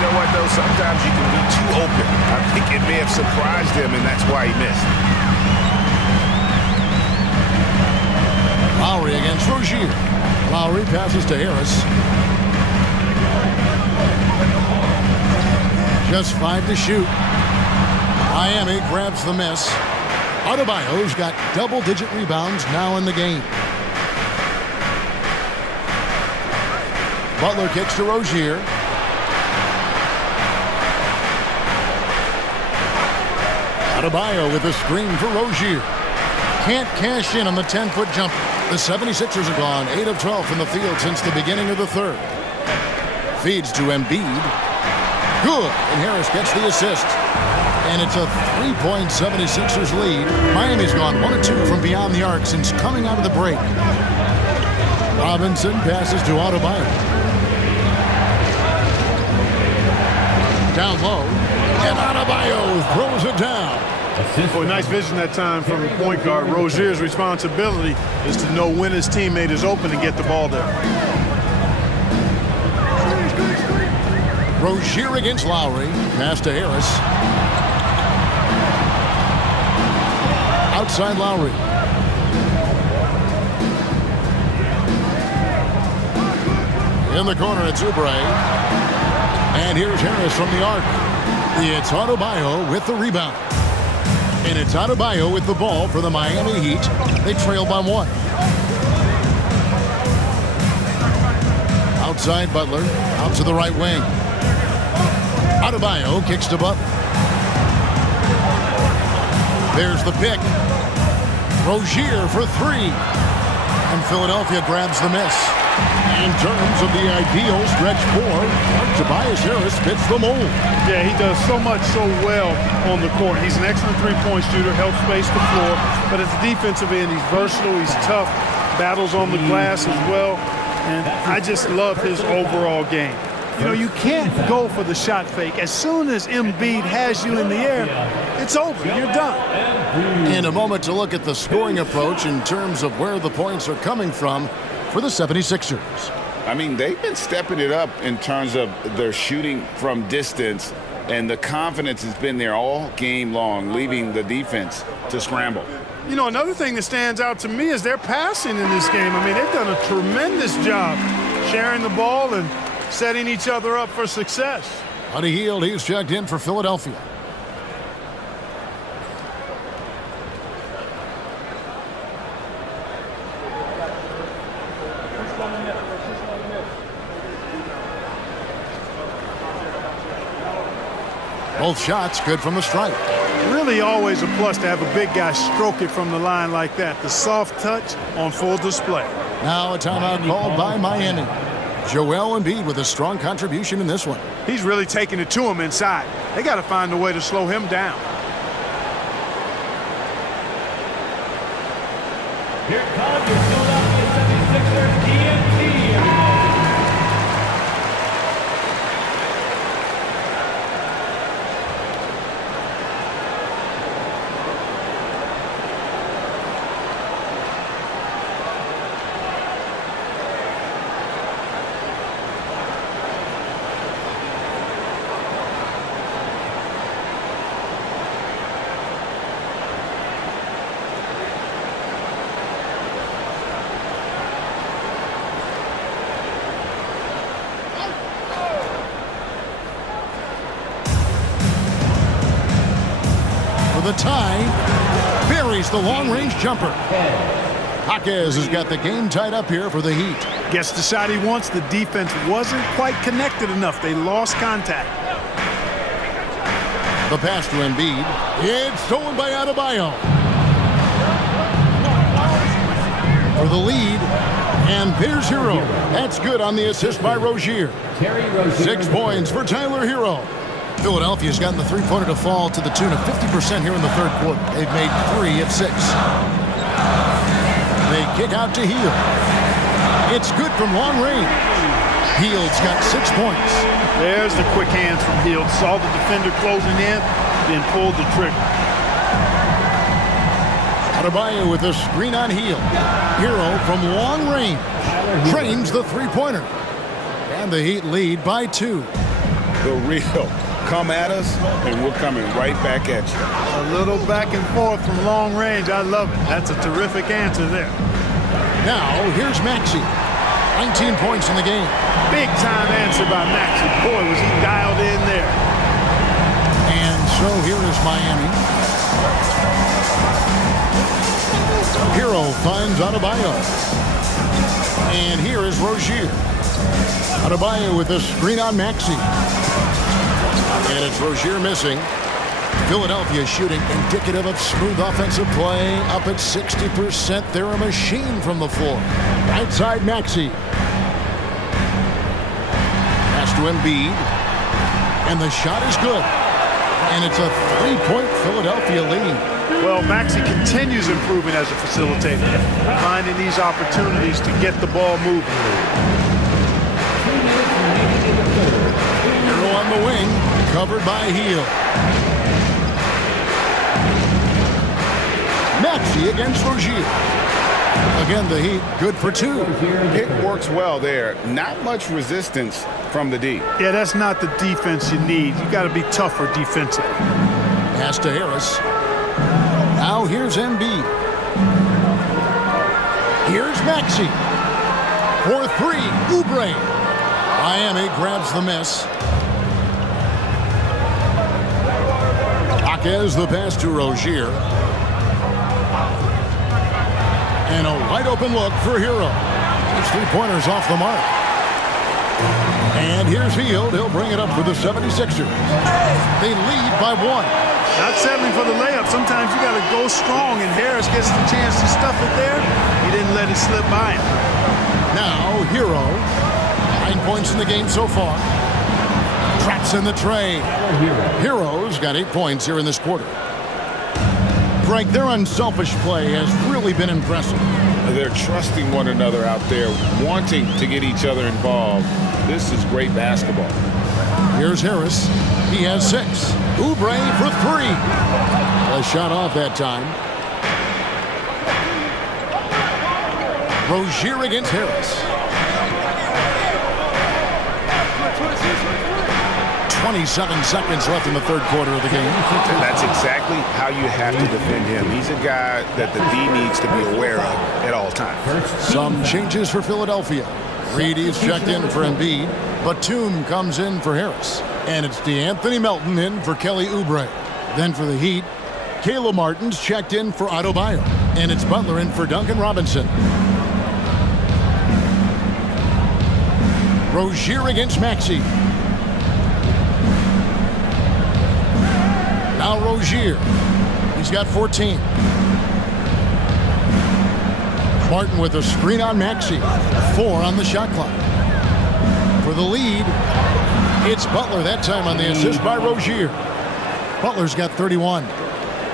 know what, though? Sometimes you can be too open. I think it may have surprised him, and that's why he missed. Lowry against Rozier. Lowry passes to Harris. Just 5 to shoot. Miami grabs the miss. Adebayo's got double-digit rebounds now in the game. Butler kicks to Rozier. Adebayo with a screen for Rozier. Can't cash in on the 10-foot jumper. The 76ers have gone 8 of 12 from the field since the beginning of the third. Feeds to Embiid. Good, and Harris gets the assist. And it's a 3-point 76ers lead. Miami's gone 1 of 2 from beyond the arc since coming out of the break. Robinson passes to Adebayo. Down low, and Adebayo throws it down. Boy, nice vision that time from the point guard. Rozier's responsibility is to know when his teammate is open and get the ball there. Rozier against Lowry. Pass to Harris. Outside Lowry. In the corner, it's Oubre. And here's Harris from the arc. It's Adebayo with the rebound. And it's Adebayo with the ball for the Miami Heat. They trail by 1. Outside Butler, out to the right wing. Adebayo kicks to Butler. There's the pick. Rozier for 3. And Philadelphia grabs the miss. In terms of the ideal stretch 4, Tobias Harris fits the mold. Yeah, he does so much so well on the court. He's an excellent three-point shooter, helps space the floor. But at the defensive end, he's versatile, he's tough, battles on the glass as well. And I just love his overall game. You know, you can't go for the shot fake. As soon as Embiid has you in the air, it's over. You're done. In a moment to look at the scoring approach in terms of where the points are coming from for the 76ers. I mean, they've been stepping it up in terms of their shooting from distance, and the confidence has been there all game long, leaving the defense to scramble. You know, another thing that stands out to me is their passing in this game. I mean, they've done a tremendous job sharing the ball and setting each other up for success. Buddy Hield, he's checked in for Philadelphia. Both shots good from the stripe. Really always a plus to have a big guy stroke it from the line like that. The soft touch on full display. Now a timeout called by Miami. Joel Embiid with a strong contribution in this one. He's really taking it to him inside. They got to find a way to slow him down. Here comes your Philadelphia 76ers TNT. The tie, buries the long-range jumper. Jaquez has got the game tied up here for the Heat. Gets the shot he wants. The defense wasn't quite connected enough. They lost contact. The pass to Embiid. It's stolen by Adebayo. For the lead, and there's Hero. That's good on the assist by Rozier. 6 points for Tyler Hero. Philadelphia's gotten the three-pointer to fall to the tune of 50% here in the third quarter. They've made 3 of 6. They kick out to Hield. It's good from long range. Hield's got 6 points. There's the quick hands from Hield. Saw the defender closing in, then pulled the trigger. Adebayo with a screen on Hield. Hero from long range trains the three-pointer. And the Heat lead by 2. The real. Come at us, and we're coming right back at you. A little back and forth from long range. I love it. That's a terrific answer there. Now, here's Maxey. 19 points in the game. Big time answer by Maxey. Boy, was he dialed in there. And so here is Miami. Hero finds Adebayo. And here is Rozier. Adebayo with a screen on Maxey. And it's Rozier missing. Philadelphia shooting indicative of smooth offensive play. Up at 60%. They're a machine from the floor. Right side Maxey. Pass to Embiid. And the shot is good. And it's a 3-point Philadelphia lead. Well, Maxey continues improving as a facilitator. Finding these opportunities to get the ball moving. Hero on the wing. Covered by Hield. Maxey against Rozier. Again, the Heat good for 2. Pick works well there. Not much resistance from the D. Yeah, that's not the defense you need. You got to be tougher defensively. Pass to Harris. Now here's Embiid. Here's Maxey. For 3, Oubre. Miami grabs the miss. Jaquez the pass to Rozier. And a wide open look for Hero. His 3-pointers off the mark. And here's Hield. He'll bring it up for the 76ers. They lead by 1. Not settling for the layup. Sometimes you got to go strong, and Harris gets the chance to stuff it there. He didn't let it slip by him. Now Hero. 9 points in the game so far. Traps in the tray. Hero's got 8 points here in this quarter. Greg, their unselfish play has really been impressive. They're trusting one another out there, wanting to get each other involved. This is great basketball. Here's Harris. He has 6. Oubre for 3. A shot off that time. Rozier against Harris. 27 seconds left in the third quarter of the game. And that's exactly how you have to defend him. He's a guy that the D needs to be aware of at all times. Some changes for Philadelphia. Reedy's checked in for Embiid. Batum comes in for Harris. And it's DeAnthony Melton in for Kelly Oubre. Then for the Heat, Caleb Martin's checked in for Adebayo. And it's Butler in for Duncan Robinson. Rozier against Maxey. Now Rozier. He's got 14. Martin with a screen on Maxey. 4 on the shot clock. For the lead, it's Butler that time on the assist by Rozier. Butler's got 31.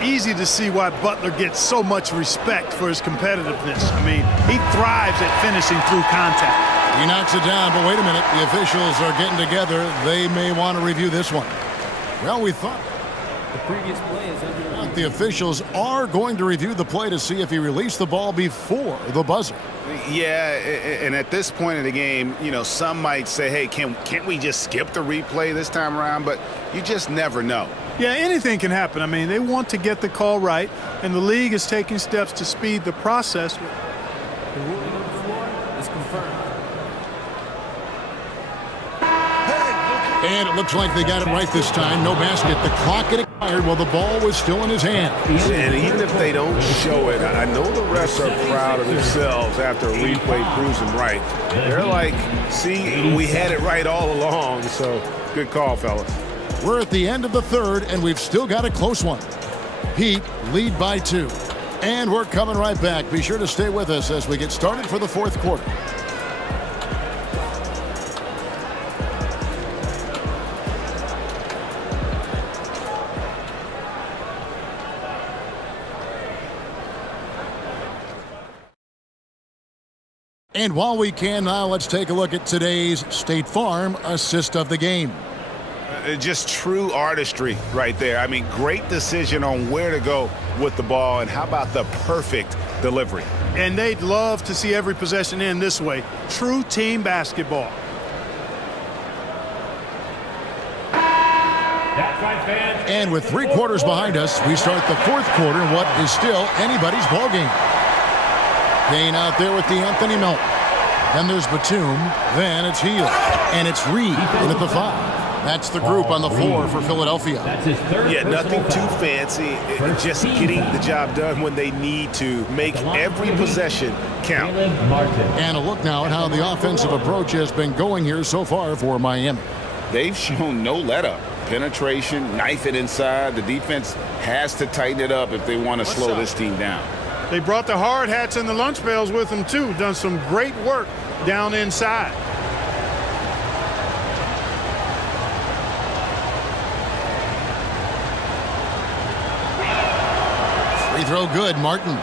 Easy to see why Butler gets so much respect for his competitiveness. I mean, he thrives at finishing through contact. He knocks it down, but wait a minute. The officials are getting together. They may want to review this one. Well, we thought The previous play is under the officials are going to review the play to see if he released the ball before the buzzer. Yeah, and at this point in the game, you know, some might say, hey, can't we just skip the replay this time around? But you just never know. Yeah, anything can happen. I mean, they want to get the call right, and the league is taking steps to speed the process. the ruling on the floor is confirmed. And it looks like they got it right this time. No basket. The clock had expired while the ball was still in his hand. And even if they don't show it, I know the refs are proud of themselves after a replay proves them right. They're like, see, we had it right all along. So good call, fellas. We're at the end of the third, and we've still got a close one. Heat lead by 2. And we're coming right back. Be sure to stay with us as we get started for the fourth quarter. And while we can now, let's take a look at today's State Farm assist of the game. Just true artistry right there. I mean, great decision on where to go with the ball, and how about the perfect delivery? And they'd love to see every possession end this way. True team basketball. That's right, fans. And with 3 quarters behind us, we start the fourth quarter in what is still anybody's ballgame. Kane out there with DeAnthony Melton. Then there's Batum. Then it's Hield. And it's Reed in at the 5. That's the group on the floor for Philadelphia. That's his third. Yeah, nothing personal too foul. fancy. First Just team getting foul. the job done when they need to. Make every possession count. Caleb Martin. And a look now at how the offensive approach has been going here so far for Miami. They've shown no let-up. Penetration, knife it inside. The defense has to tighten it up if they want to slow this team down. They brought the hard hats and the lunch pails with them, too. Done some great work down inside. Free throw good, Martin.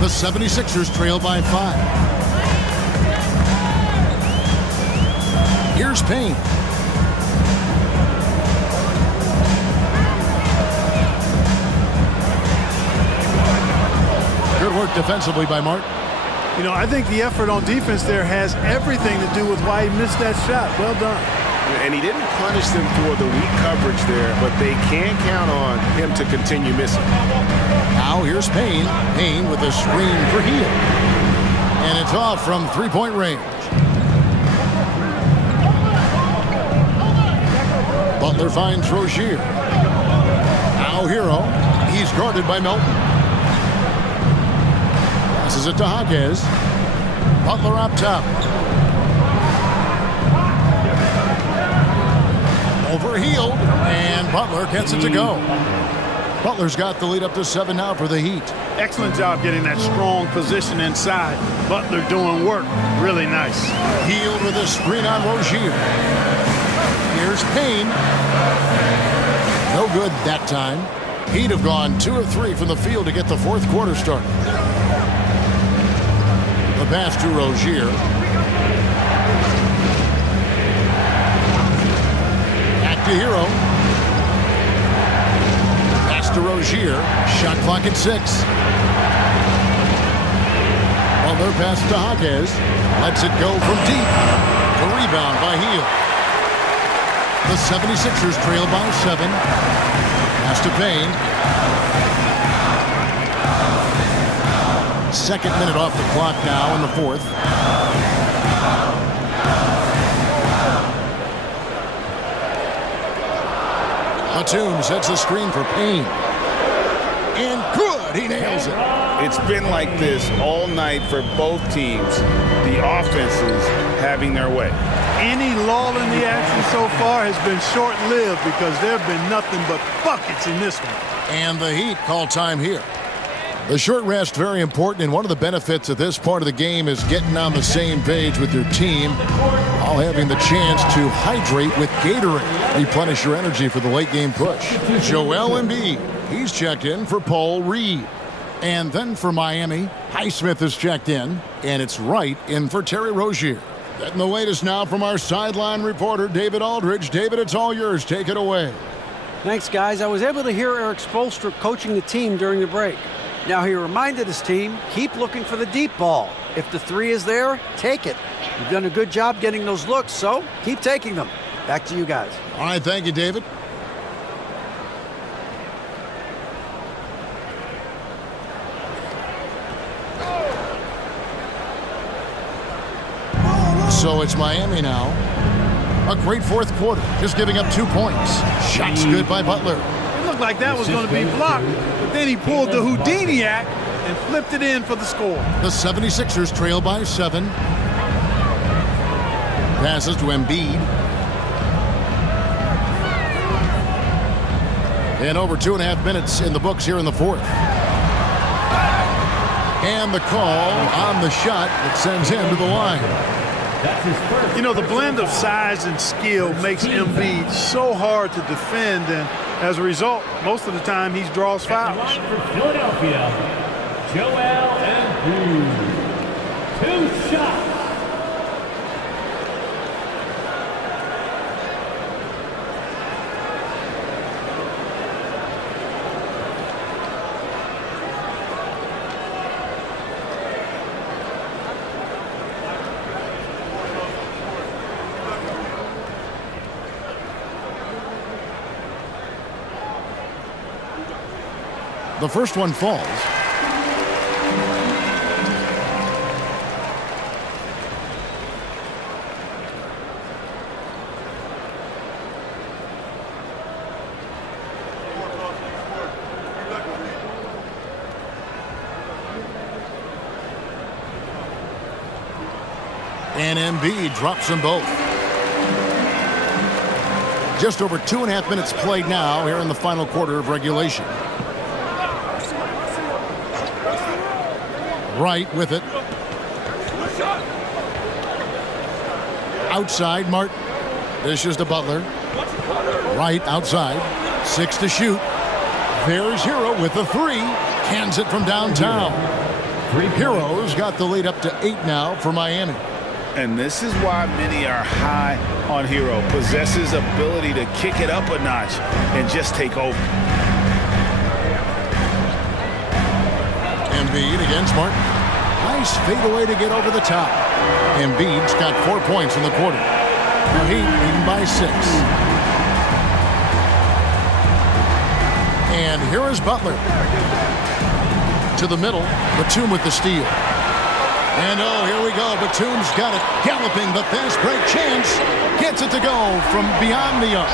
The 76ers trail by 5. Here's Payne. Good work defensively by Martin. You know, I think the effort on defense there has everything to do with why he missed that shot. Well done. And he didn't punish them for the weak coverage there, but they can count on him to continue missing. Now here's Payne. Payne with a screen for Hield. And it's off from three-point range. Butler finds Rozier. Now Hero. He's guarded by Melton. Passes it to Hawkes. Butler up top. Over Hield, and Butler gets it to go. Butler's got the lead up to 7 now for the Heat. Excellent job getting that strong position inside. Butler doing work. Really nice. Hield with a screen on Rozier. Here's Payne. No good that time. Heat have gone 2 of 3 from the field to get the fourth quarter started. The pass to Rozier. Back to Hero. Pass to Rozier. Shot clock at 6. Butler pass to Hawkes. Lets it go from deep. The rebound by Hield. The 76ers trail by 7. Pass to Payne. Second minute off the clock now in the fourth. Batum sets a screen for Payne. And good, he nails it. It's been like this all night for both teams. The offenses having their way. Any lull in the action so far has been short-lived because there have been nothing but buckets in this one. And the Heat call time here. The short rest, very important, and one of the benefits of this part of the game is getting on the same page with your team, all having the chance to hydrate with Gatorade. Replenish your energy for the late game push. Joel Embiid, he's checked in for Paul Reed. And then for Miami, Highsmith is checked in, and it's Wright in for Terry Rozier. Getting the latest now from our sideline reporter, David Aldridge. David, it's all yours. Take it away. Thanks, guys. I was able to hear Eric Spoelstra coaching the team during the break. Now, he reminded his team, keep looking for the deep ball. If the three is there, take it. You've done a good job getting those looks, so keep taking them. Back to you guys. All right, thank you, David. So it's Miami now. A great fourth quarter, just giving up 2 points. Shots good by Butler. It looked like that was going to be blocked, but then he pulled the Houdini act and flipped it in for the score. The 76ers trail by 7. Passes to Embiid. And over 2.5 minutes in the books here in the fourth. And the call on the shot that sends him to the line. You know, the blend of size and skill makes Embiid so hard to defend, and as a result, most of the time he draws fouls. For Philadelphia, Joel Embiid. 2 shots. The first one falls. And Embiid drops them both. Just over 2.5 minutes played now here in the final quarter of regulation. Wright with it. Outside, Martin. Dishes to Butler. Wright outside. 6 to shoot. There's Hero with the 3. Cans it from downtown. Hero's got the lead up to 8 now for Miami. And this is why many are high on Hero. Possesses ability to kick it up a notch and just take over. Embiid against Martin. Nice fadeaway to get over the top. Embiid's got 4 points in the quarter. The Heat leading by 6. And here is Butler. To the middle, Batum with the steal. And oh, here we go. Batum's got it galloping. The fast break chance. Gets it to go from beyond the arc.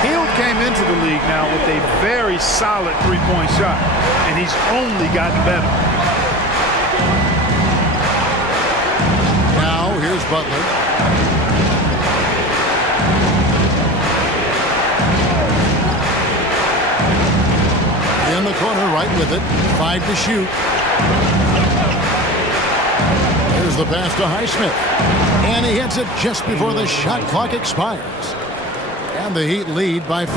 Hield came into the league now with a very solid three-point shot, and he's only gotten better. Now, here's Butler. In the corner, right with it. 5 to shoot. There's the pass to Highsmith. And he hits it just before the shot clock expires. And the Heat lead by 5.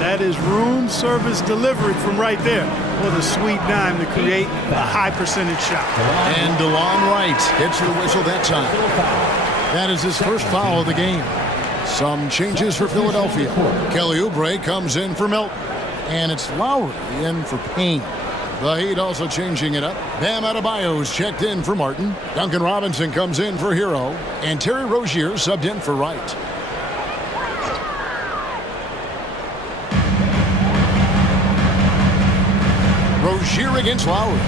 That That is room service delivery from right there. What a sweet dime to create a high percentage shot. And DeLon Wright hits the whistle that time. That is his first foul of the game. Some changes for Philadelphia. Kelly Oubre comes in for Milton. And it's Lowry in for Payne. The Heat also changing it up. Bam Adebayo's checked in for Martin. Duncan Robinson comes in for Hero. And Terry Rozier subbed in for Wright. Rozier against Lowry.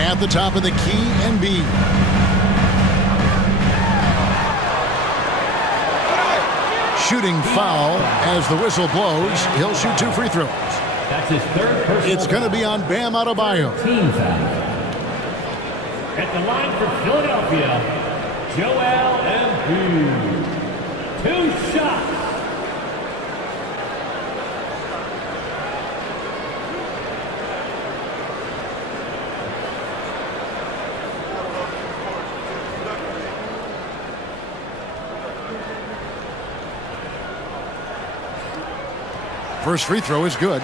At the top of the key, Embiid. Shooting foul as the whistle blows. He'll shoot 2 free throws. That's his third personal It's going to be on Bam Adebayo. team foul. At the line for Philadelphia, Joel Embiid. 2 shots. First free throw is good.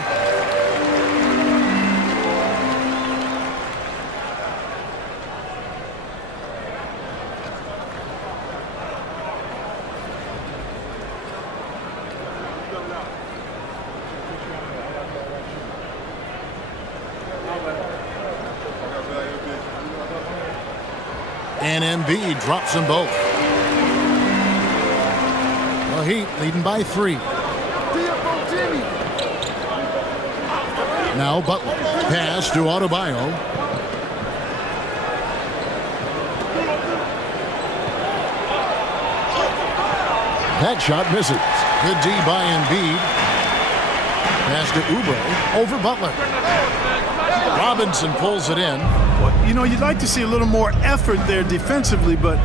And Embiid drops them both. The Heat leading by 3. Now Butler. Pass to Adebayo. That shot misses. Good D by Embiid. Pass to Oubre. Over Butler. Robinson pulls it in. Well, you know, you'd like to see a little more effort there defensively, but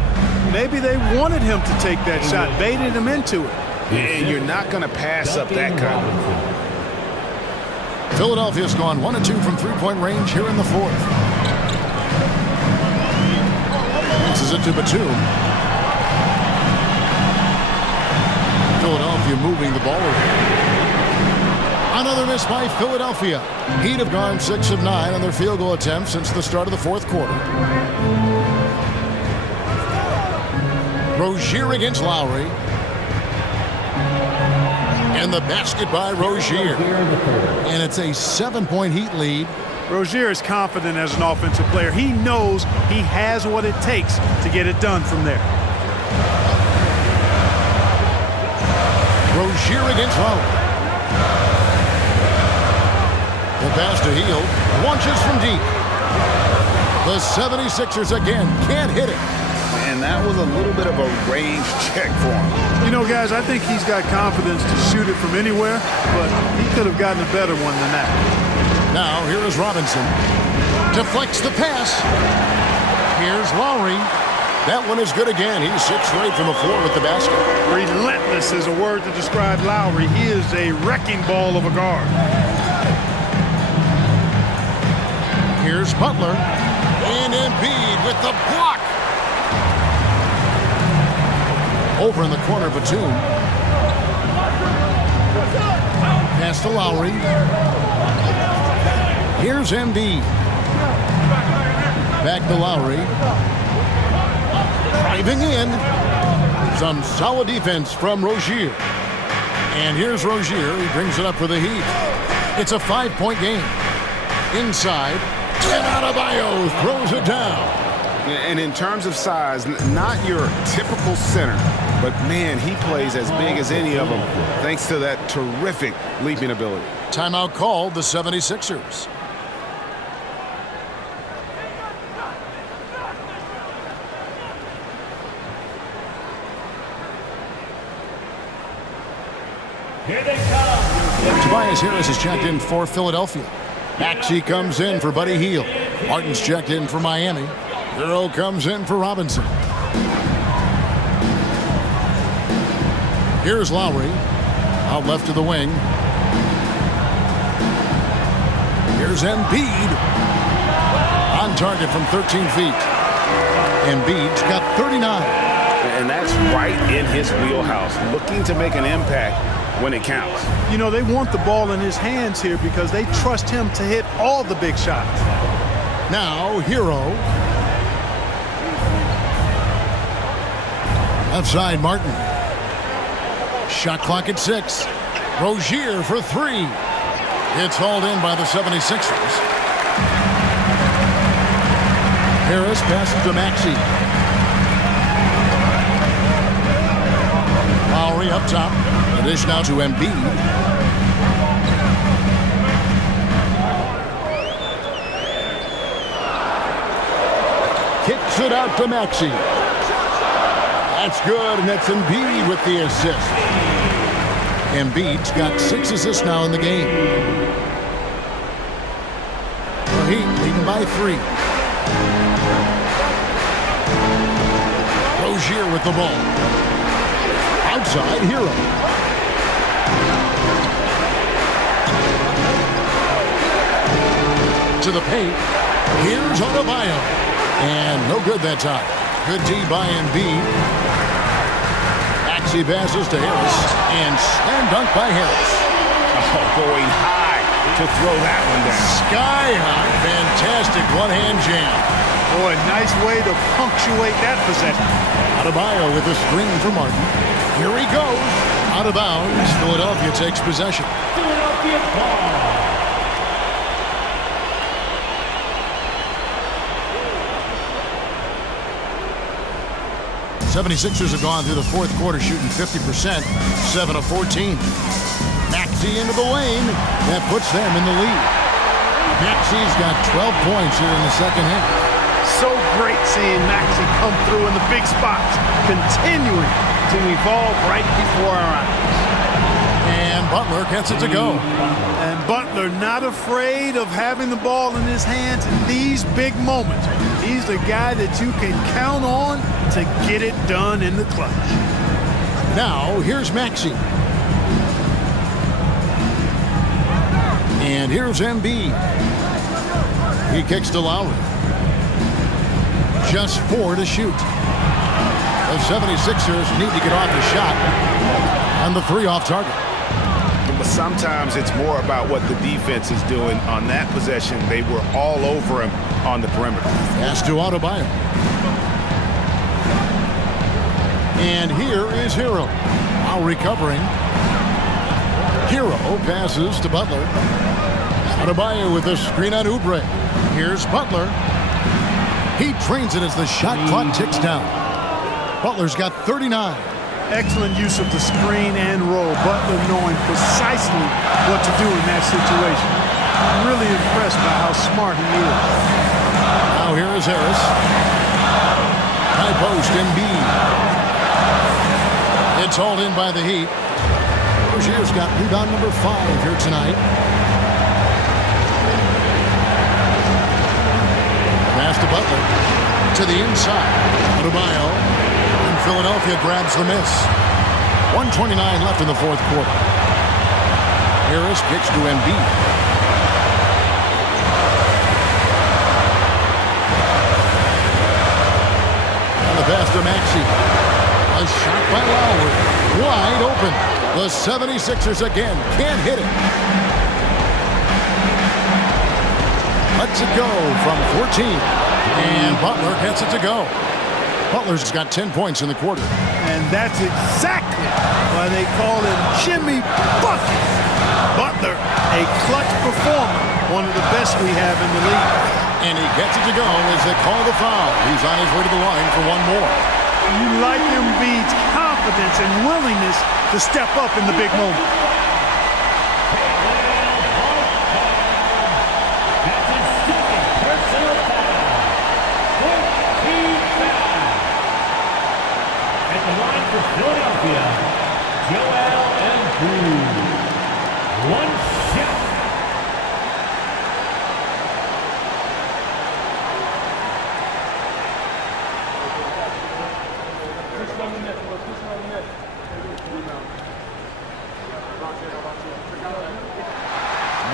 maybe they wanted him to take that shot, baited him into it. And you're not going to pass up that kind of. Philadelphia's gone 1 of 2 from three-point range here in the fourth. Passes it to Batum. Philadelphia moving the ball around. Another miss by Philadelphia. Heat have gone 6 of 9 on their field goal attempts since the start of the fourth quarter. Rozier against Lowry. And the basket by Rozier. And it's a 7-point Heat lead. Rozier is confident as an offensive player. He knows he has what it takes to get it done from there. Rozier against Lowry. The pass to Hield. Launches from deep. The 76ers again can't hit it. And that was a little bit of a range check for him. You know, guys, I think he's got confidence to shoot it from anywhere, but he could have gotten a better one than that. Now, here is Robinson. Deflects the pass. Here's Lowry. That one is good again. He's 6 straight from the floor with the basket. Relentless is a word to describe Lowry. He is a wrecking ball of a guard. Here's Butler. And Embiid with the block. Over in the corner, Batum. Pass to Lowry. Here's Embiid. Back to Lowry. Driving in. Some solid defense from Rozier. And here's Rozier. He brings it up for the Heat. It's a 5-point game. Inside. And Adebayo throws it down. And in terms of size, not your typical center, but man, he plays as big as any of them thanks to that terrific leaping ability. Timeout called the 76ers. Here they come. Tobias Harris is checked in for Philadelphia. Maxey comes in for Buddy Hield. Martin's checked in for Miami. Hero comes in for Robinson. Here's Lowry. Out left of the wing. Here's Embiid. On target from 13 feet. Embiid's got 39. And that's right in his wheelhouse. Looking to make an impact when it counts. You know, they want the ball in his hands here because they trust him to hit all the big shots. Now, Hero. Outside, Martin. Shot clock at 6. Rozier for 3. It's hauled in by the 76ers. Harris passes to Maxey. Lowry up top. The dish now to Embiid. Kicks it out to Maxey. That's good, and that's Embiid with the assist. Embiid's got 6 assists now in the game. The Heat leading by 3. Rozier with the ball. Outside, Hero. To the paint. Here's Adebayo. And no good that time. Good D by Embiid. Maxey passes to Harris. And slam dunk by Harris. Oh, going high to throw that one down. Sky high. Fantastic one-hand jam. Boy, nice way to punctuate that possession. Adebayo with a screen for Martin. Here he goes. Out of bounds. Philadelphia takes possession. Philadelphia ball. 76ers have gone through the fourth quarter shooting 50%, 7 of 14. Maxey into the lane. That puts them in the lead. Maxey's got 12 points here in the second half. So great seeing Maxey come through in the big spots, continuing to evolve right before our eyes. And Butler gets it to go. And Butler not afraid of having the ball in his hands in these big moments. He's the guy that you can count on to get it done in the clutch. Now, here's Maxey. And here's Embiid. He kicks to Lowry. Just 4 to shoot. The 76ers need to get off the shot. And the 3 off target. But sometimes it's more about what the defense is doing on that possession. They were all over him on the perimeter. Pass to Adebayo. And here is Hero. Now recovering. Hero passes to Butler. Adebayo with a screen on Oubre. Here's Butler. He trains it as the shot clock ticks down. Butler's got 39. Excellent use of the screen and roll. Butler knowing precisely what to do in that situation. I'm really impressed by how smart he is. Now here is Harris. High post, Embiid. It's hauled in by the Heat. Rozier's got rebound number 5 here tonight. Pass to Butler. To the inside. Adebayo. And Philadelphia grabs the miss. 1:29 left in the fourth quarter. Harris kicks to Embiid. And the pass to Maxey. A shot by Lowry. Wide open. The 76ers again can't hit it. Lets it go from 14. And Butler gets it to go. Butler's got 10 points in the quarter. And that's exactly why they call him Jimmy Bucket. Butler, a clutch performer, one of the best we have in the league. And he gets it to go as they call the foul. He's on his way to the line for one more. You like Embiid's confidence and willingness to step up in the big moment. That's his second personal foul. 14 foul. At the line for Philadelphia, Joel Embiid. One shot.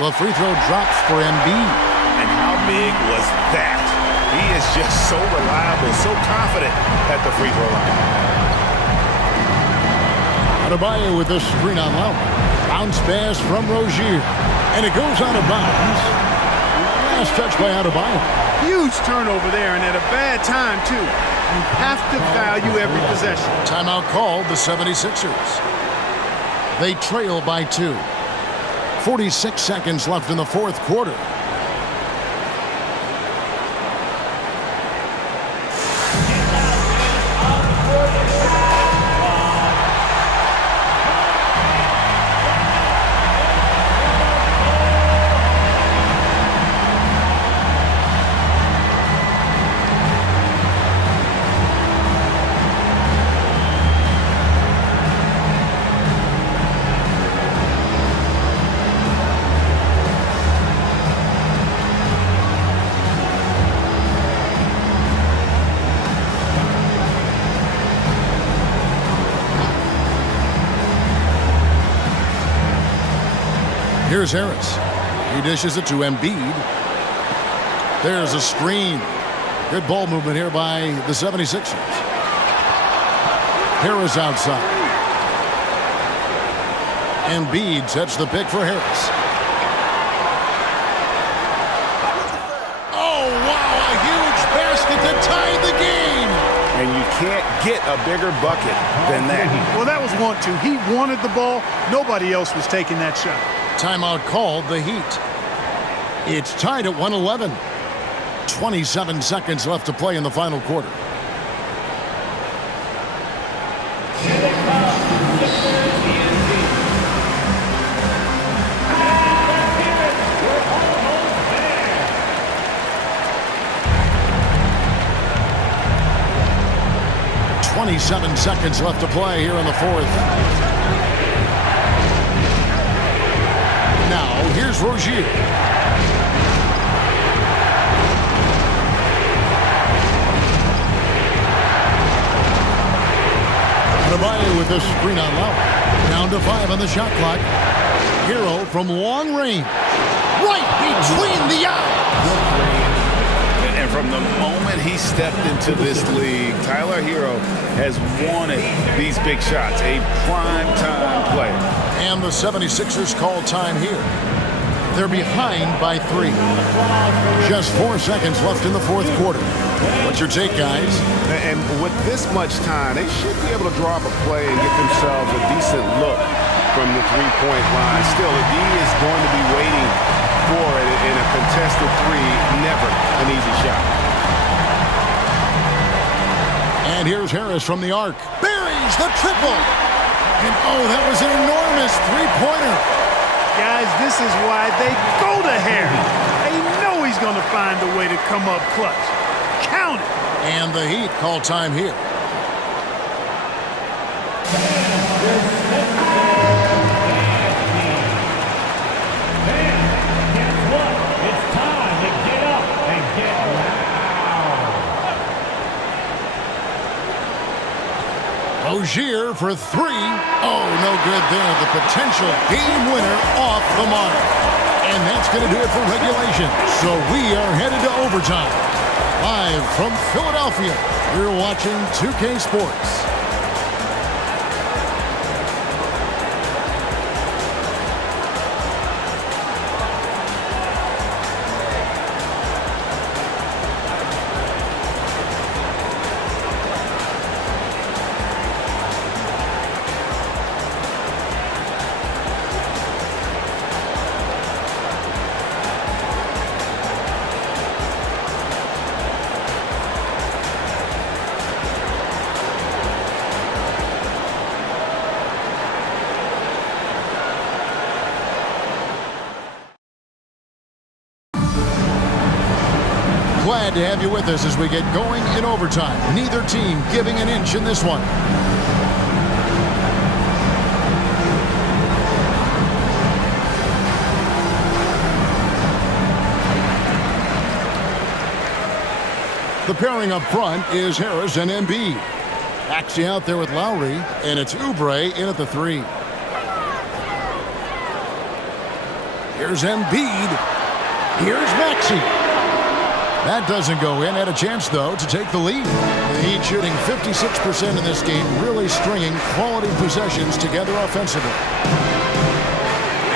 The free throw drops for Embiid. And how big was that? He is just so reliable, so confident at the free throw line. Adebayo with the screen on Lowry. Bounce pass from Rozier. And it goes out of bounds. Last touch by Adebayo. Huge turnover there, and at a bad time, too. You have to value every possession. Timeout called the 76ers. They trail by 2. 46 seconds left in the fourth quarter. Here's Harris. He dishes it to Embiid. There's a screen. Good ball movement here by the 76ers. Harris outside. Embiid sets the pick for Harris. Oh, wow, a huge basket to tie the game. And you can't get a bigger bucket than that. Well, that was 1-2. He wanted the ball. Nobody else was taking that shot. Timeout called the Heat. It's tied at 111. 27 seconds left to play in the final quarter. Twenty-seven seconds left to play here in the fourth. Now, here's Rozier. Adebayo with the screen on Lowry. Down to 5 on the shot clock. Hero from long range. Right between the eyes. And from the moment he stepped into this league, Tyler Hero has wanted these big shots. A prime-time player. And the 76ers call time here. They're behind by 3. Just 4 seconds left in the fourth quarter. What's your take, guys? And with this much time, they should be able to draw up a play and get themselves a decent look from the three-point line. Still, the D is going to be waiting for it in a contested three. Never an easy shot. And here's Harris from the arc. Buries the triple. And oh, that was an enormous three-pointer. Guys, this is why they go to Harris. They know he's going to find a way to come up clutch. Count it. And the Heat call time here. Rozier for 3. Oh, no good there. The potential game winner off the mark. And that's going to do it for regulation. So we are headed to overtime. Live from Philadelphia, you're watching 2K Sports. Glad to have you with us as we get going in overtime. Neither team giving an inch in this one. The pairing up front is Harris and Embiid. Axie out there with Lowry, and it's Oubre in at the 3. Here's Embiid. Here's Maxey. That doesn't go in. Had a chance, though, to take the lead. The Heat shooting 56% in this game, really stringing quality possessions together offensively.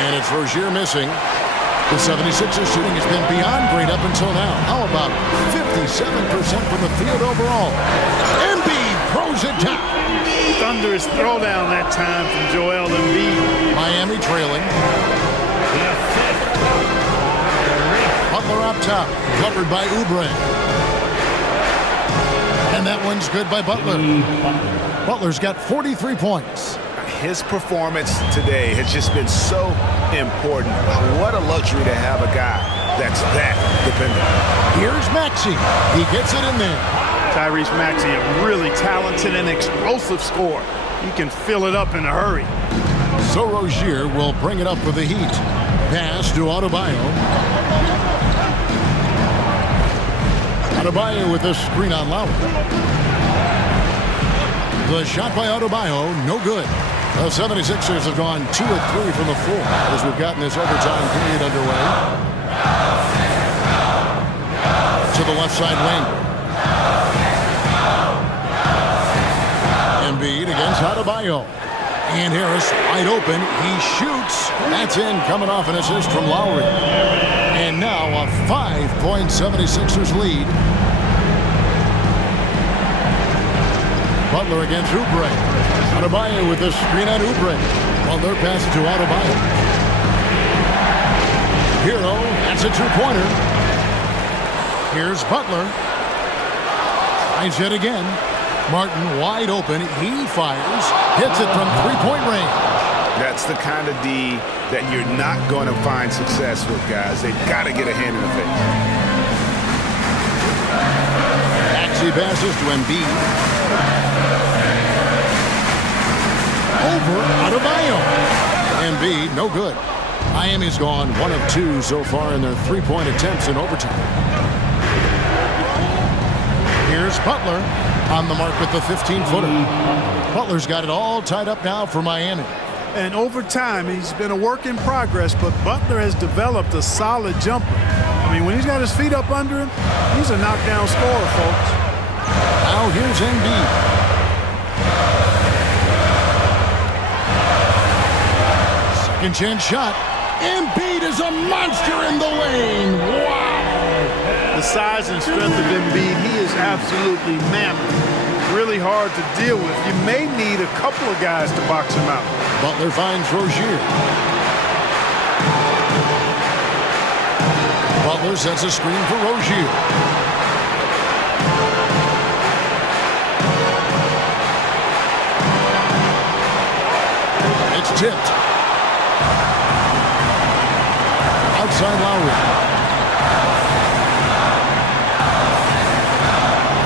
And it's Rozier missing. The 76ers shooting has been beyond great up until now. How about 57% from the field overall? Embiid throws it down. Thunderous throwdown that time from Joel Embiid. Miami trailing. Butler up top, covered by Oubre. And that one's good by Butler. Butler's got 43 points. His performance today has just been so important. What a luxury to have a guy that's that dependent. Here's Maxey. He gets it in there. Tyrese Maxey, a really talented and explosive scorer. He can fill it up in a hurry. So Rozier will bring it up for the Heat. Pass to Adebayo. Adebayo with the screen on Lowry. The shot by Adebayo, no good. The 76ers have gone 2 of 3 from the floor as we've gotten this overtime period underway. To the left side wing. Embiid against Adebayo. And Harris wide open. He shoots. That's in, coming off an assist from Lowry. And now a 5-point 76ers lead. Butler against Oubre. Adebayo with the screen on Oubre. Butler passes to Adebayo. Hero, that's a two-pointer. Here's Butler. Tries it again. Martin wide open. He fires. Hits it from three-point range. That's the kind of D that you're not going to find success with, guys. They've got to get a hand in the face. Maxey passes to Embiid. Over Adebayo. Embiid, no good. Miami's gone 1 of 2 so far in their three-point attempts in overtime. Here's Butler on the mark with the 15-footer. Butler's got it all tied up now for Miami. And over time, he's been a work in progress, but Butler has developed a solid jumper. I mean, when he's got his feet up under him, he's a knockdown scorer, folks. Now here's Embiid. Second chance shot. Embiid is a monster in the lane. Wow. The size and strength of Embiid, he is absolutely mammoth. Really hard to deal with. You may need a couple of guys to box him out. Butler finds Rozier. Butler sets a screen for Rozier. It's tipped. Outside Lowry.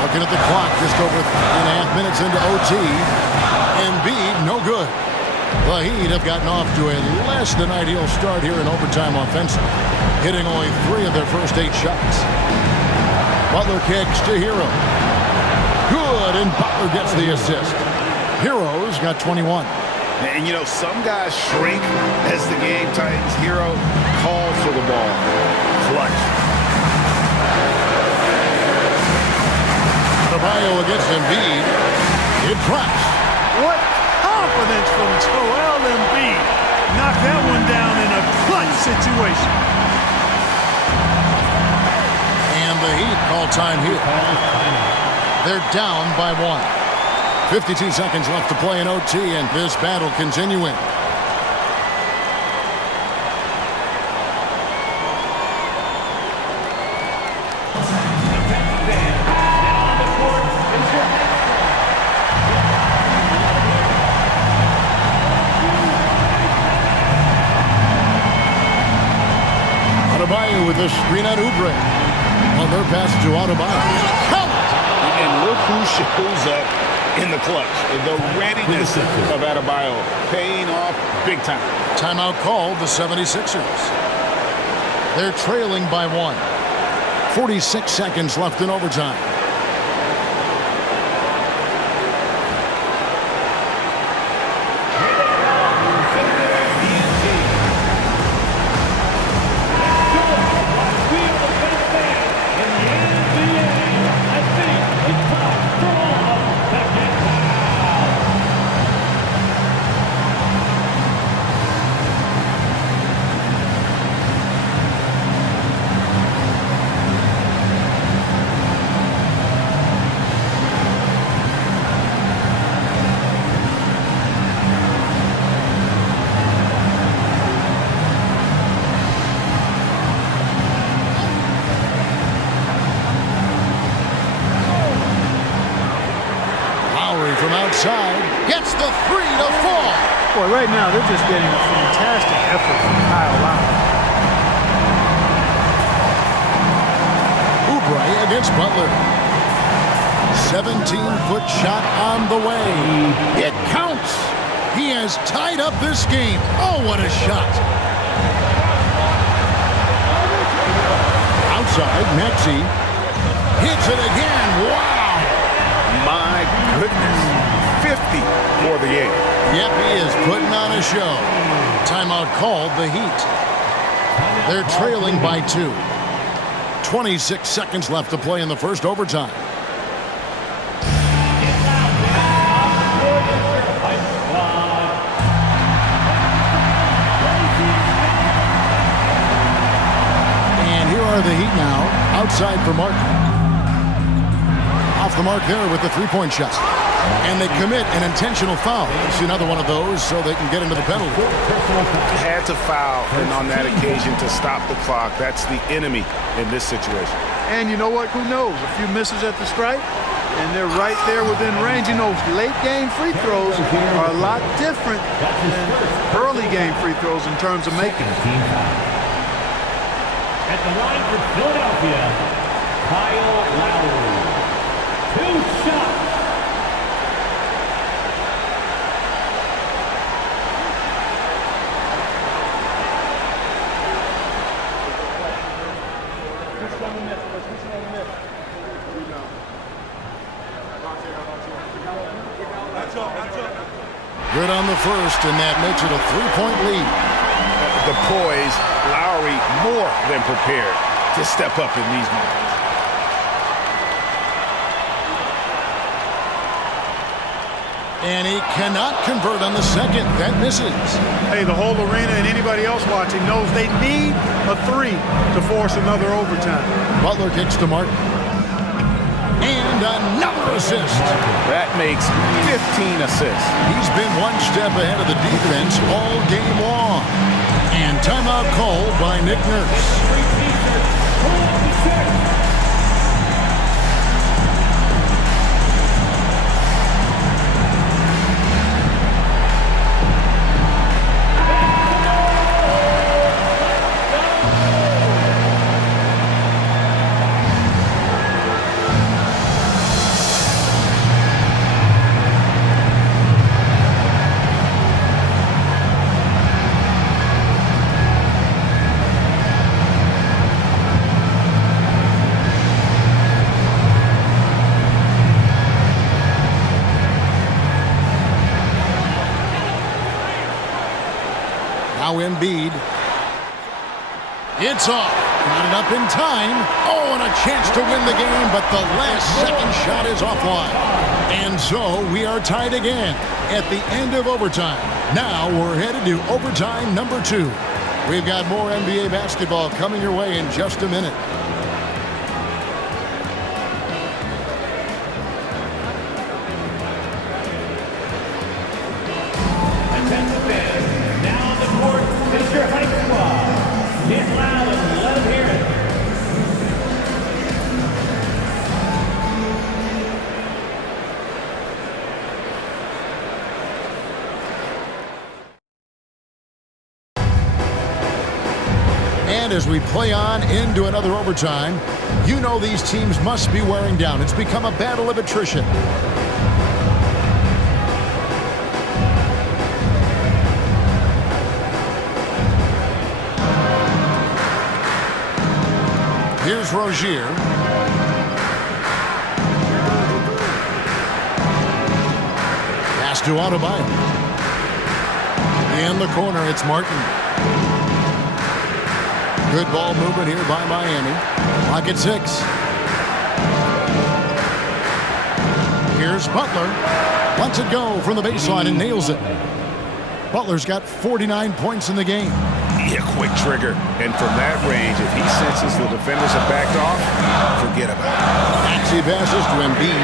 Looking at the clock, just over 3.5 minutes into OT. Embiid, no good. The Heat have gotten off to a less than ideal start here in overtime offensive, hitting only 3 of their first 8 shots. Butler kicks to Hero. Good, and Butler gets the assist. Hero's got 21. And, you know, some guys shrink as the game tightens. Hero calls for the ball. Clutch. Adebayo against Embiid. It drops. What confidence from Joel Embiid. Knocked that one down in a clutch situation. And the Heat call time here. They're down by 1. 52 seconds left to play in OT, and this battle continuing. Adebayo with the screen on Oubre. On their pass to Adebayo. And look who shows up in the clutch. The readiness of Adebayo paying off big time. Timeout called the 76ers. They're trailing by 1. 46 seconds left in overtime. side. Gets the three to fall. Boy, right now they're just getting a fantastic effort from Kyle Lowry. Oubre against Butler. 17-foot shot on the way. It counts. He has tied up this game. Oh, what a shot. Outside, Maxey hits it again. Wow. My goodness. 50 for the game. Yep, he is putting on a show. Timeout called, the Heat. They're trailing by 2. 26 seconds left to play in the first overtime. And here are the Heat now, outside for Martin. Off the mark there with the three-point shot. And they commit an intentional foul. See another one of those so they can get into the penalty. Had to foul, and on that occasion to stop the clock. That's the enemy in this situation. And you know what? Who knows? A few misses at the stripe, and they're right there within range. You know, late game free throws are a lot different than early game free throws in terms of making it. At the line for Philadelphia, Kyle Lowry. 2 shots. Good on the first, and that makes it a 3-point lead. The poise, Lowry more than prepared to step up in these moments. And he cannot convert on the second. That misses. Hey, the whole arena and anybody else watching knows they need a 3 to force another overtime. Butler kicks to Martin. And another assist. That makes 15 assists. He's been one step ahead of the defense all game long. And timeout called by Nick Nurse. Now Embiid. It's off. Got it up in time. Oh, and a chance to win the game, but the last second shot is offline. And so we are tied again at the end of overtime. Now we're headed to overtime number 2. We've got more NBA basketball coming your way in just a minute. And as we play on into another overtime, you know these teams must be wearing down. It's become a battle of attrition. Here's Rozier. Pass to Adebayo. In the corner, it's Martin. Good ball movement here by Miami. Clock at 6. Here's Butler. Lets it go from the baseline and nails it. Butler's got 49 points in the game. Yeah, quick trigger. And from that range, if he senses the defenders have backed off, forget about it. Maxey passes to Embiid.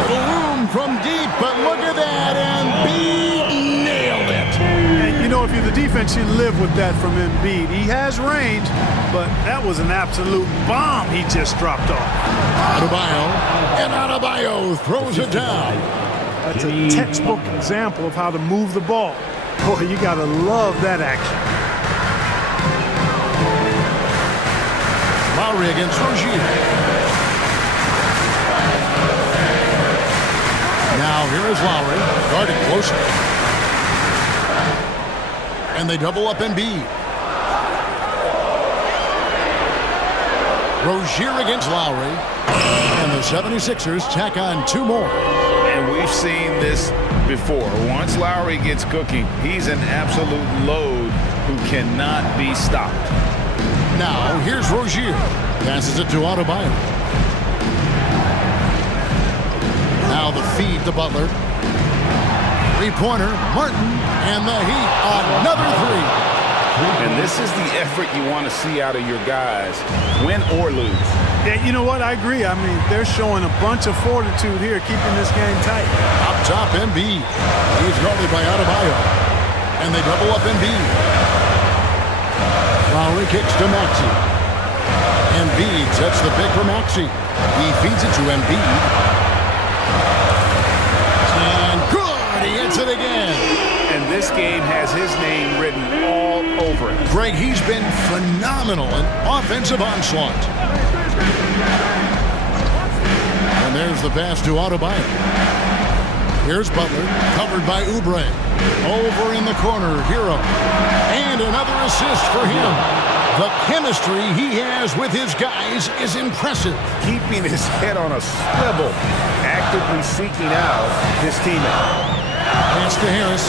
Little room from deep, but look at that. Embiid nailed it. And you know, if you're the defense, you live with that from Embiid. He has range, but that was an absolute bomb he just dropped off. Adebayo, and Adebayo throws it down. That's a textbook example of how to move the ball. Boy, you got to love that action. Lowry against Rozier. Now here is Lowry, guarded closely. And they double up Embiid. Rozier against Lowry. And the 76ers tack on 2 more. And we've seen this before. Once Lowry gets cooking, he's an absolute load who cannot be stopped. Now, here's Rozier. Passes it to Adebayo. Now the feed to Butler. 3-pointer, Martin, and the Heat. Another 3. And this is the effort you want to see out of your guys, win or lose. Yeah, you know what? I agree. I mean, they're showing a bunch of fortitude here, keeping this game tight. Up top, Embiid. He's guarded by Adebayo. And they double up Embiid. Lowry kicks to Maxey. Embiid sets the pick for Maxey. He feeds it to Embiid. And good! He hits it again. And this game has his name written all over it. Greg, he's been phenomenal in offensive onslaught. And there's the pass to Adebayo. Here's Butler, covered by Oubre. Over in the corner, Hero. And another assist for him. The chemistry he has with his guys is impressive. Keeping his head on a swivel, actively seeking out his teammate. Pass to Harris.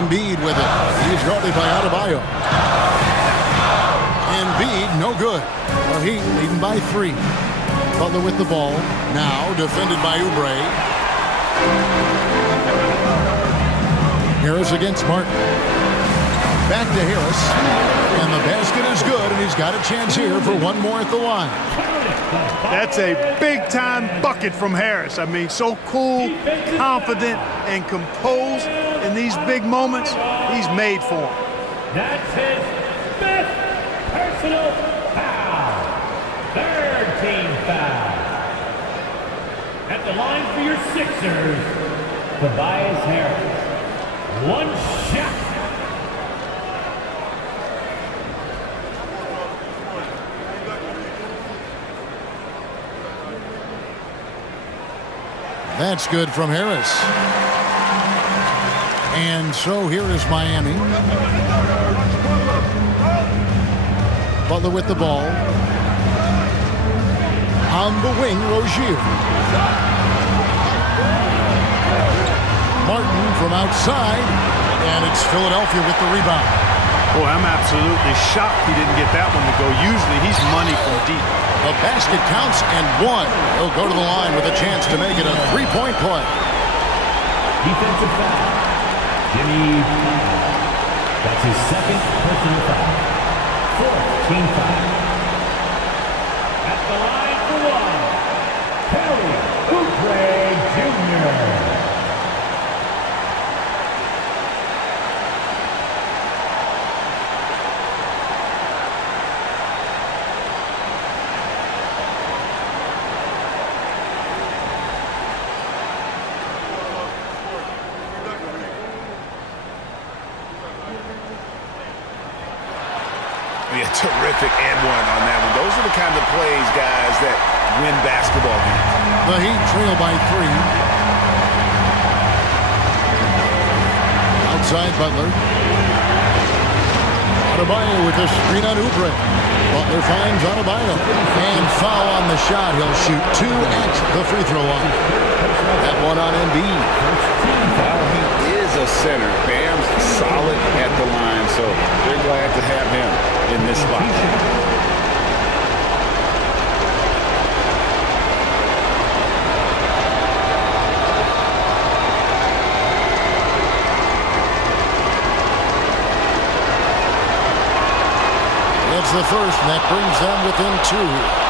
Embiid with it. He's guarded by Adebayo. Embiid, no good. The Heat leading by 3. Butler with the ball. Now defended by Oubre. Harris against Martin. Back to Harris. And the basket is good, and he's got a chance here for 1 more at the line. That's a big-time bucket from Harris. I mean, so cool, confident, and composed in these big moments. He's made for them. That's his 5th personal foul. 3rd team foul. At the line for your Sixers, Tobias Harris. 1 shot. That's good from Harris. And so here is Miami. Butler with the ball. On the wing, Rozier. Martin from outside. And it's Philadelphia with the rebound. Boy, I'm absolutely shocked he didn't get that one to go. Usually he's money from deep. The basket counts and 1. He'll go to the line with a chance to make it a 3-point play. Defensive foul. Jimmy. That's his 2nd personal foul. 4th team foul. At the line for 1. Kelly Oubre Jr. Yeah, terrific and 1 on that one. Those are the kind of plays, guys, that win basketball games. The Heat trail by 3. Outside Butler. Adebayo with the screen on Oubre. Butler finds Adebayo. And foul on the shot. He'll shoot 2 at the free throw line. That one on Embiid. He is a center. Bam's solid at the line, so they're glad to have him in this spot. That's the first, and that brings them within 2.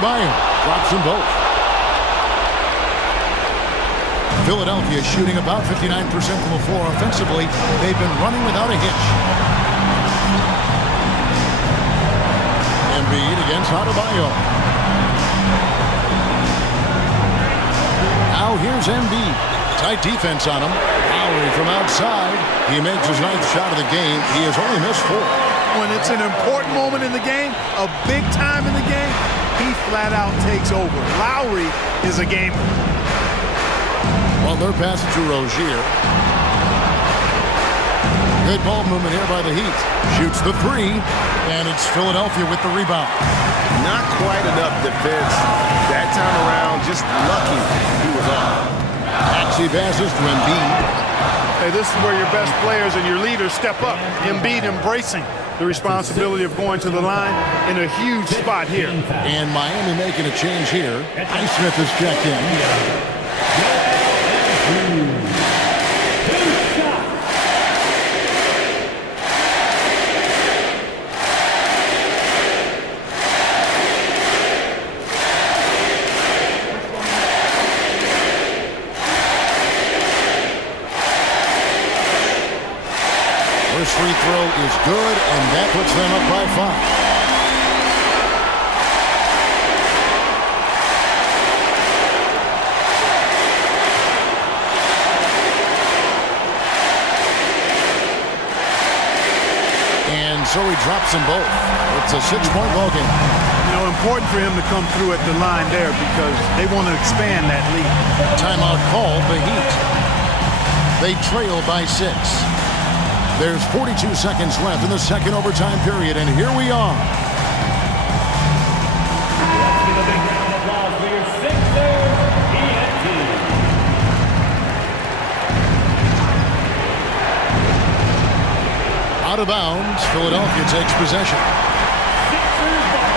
Adebayo drops them both. Philadelphia shooting about 59% from the floor offensively. They've been running without a hitch. Embiid against Adebayo. Now here's Embiid. Tight defense on him. Lowry from outside. He makes his 9th shot of the game. He has only missed 4. When it's an important moment in the game, a big time in the game, he flat out takes over. Lowry is a gamer. Butler passes to Rozier. Good ball movement here by the Heat. Shoots the 3, and it's Philadelphia with the rebound. Not quite enough defense that time around. Just lucky he was off. Maxey passes to Embiid. Hey, this is where your best players and your leaders step up. Embiid embracing the responsibility of going to the line in a huge spot here. And Miami making a change here. Highsmith is checked in. First free throw is good, and that puts them up by 5. And so he drops them both. It's a 6-point ball game. You know, important for him to come through at the line there because they want to expand that lead. Timeout called the Heat. They trail by 6. There's 42 seconds left in the second overtime period, and here we are. Let's give a big round of applause for your Sixers, ENT. Out of bounds, Philadelphia takes possession. Sixers ball.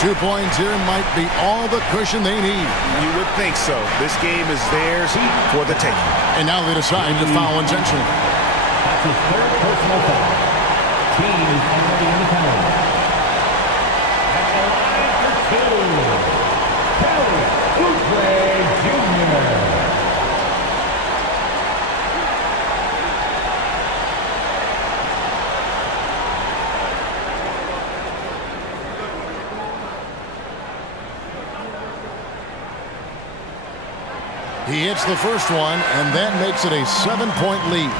2 points here might be all the cushion they need. You would think so. This game is theirs for the taking. And now they decide to foul intentionally. That's his 3rd personal foul. Team is already in the penalty. At the line for 2. Kelly Oubre Jr. He hits the first one, and that makes it a 7-point lead.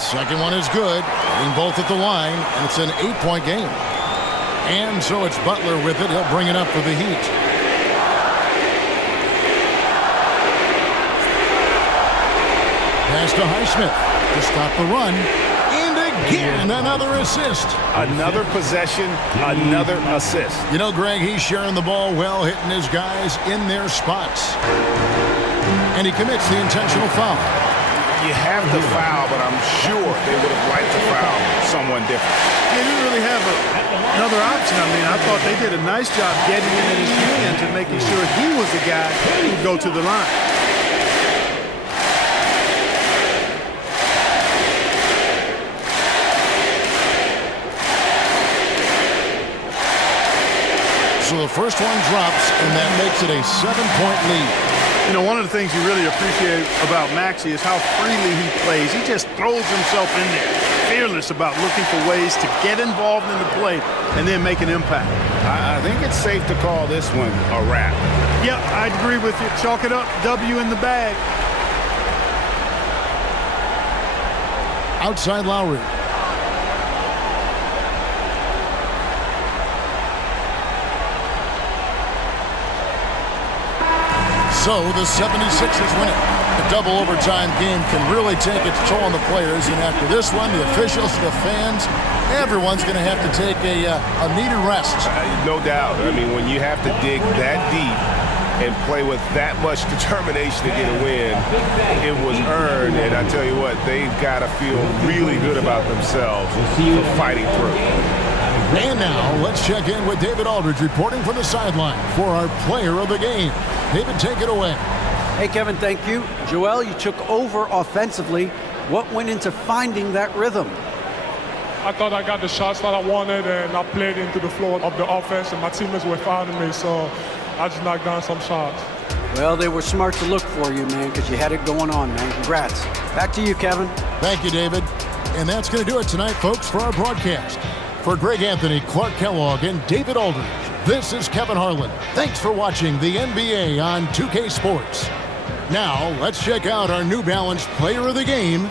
Second one is good. Hitting both at the line, and it's an 8-point game. And so it's Butler with it. He'll bring it up for the Heat. Pass to Highsmith to stop the run. Again, another assist. Another possession, another assist. You know, Greg, he's sharing the ball well, hitting his guys in their spots. And he commits the intentional foul. You have to foul, but I'm sure they would have liked to foul someone different. They didn't really have another option. I mean, I thought they did a nice job getting it in his hands and making sure he was the guy who would go to the line. So the first one drops, and that makes it a 7-point lead. You know, one of the things you really appreciate about Maxey is how freely he plays. He just throws himself in there, fearless about looking for ways to get involved in the play and then make an impact. I think it's safe to call this one a wrap. Yep, I'd agree with you. Chalk it up, W in the bag. Outside Lowry. So the 76ers win it. The double overtime game can really take its toll on the players. And after this one, the officials, the fans, everyone's going to have to take a needed rest. No doubt. I mean, when you have to dig that deep and play with that much determination to get a win, it was earned. And I tell you what, they've got to feel really good about themselves for fighting through. And now, let's check in with David Aldridge reporting from the sideline for our player of the game. David, take it away. Hey, Kevin, thank you. Joel, you took over offensively. What went into finding that rhythm? I thought I got the shots that I wanted, and I played into the flow of the offense, and my teammates were fouling me, so I just knocked down some shots. Well, they were smart to look for you, man, because you had it going on, man. Congrats. Back to you, Kevin. Thank you, David. And that's going to do it tonight, folks, for our broadcast. For Greg Anthony, Clark Kellogg, and David Aldridge, this is Kevin Harlan. Thanks for watching the NBA on 2K Sports. Now, let's check out our New Balance player of the game,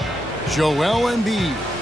Joel Embiid.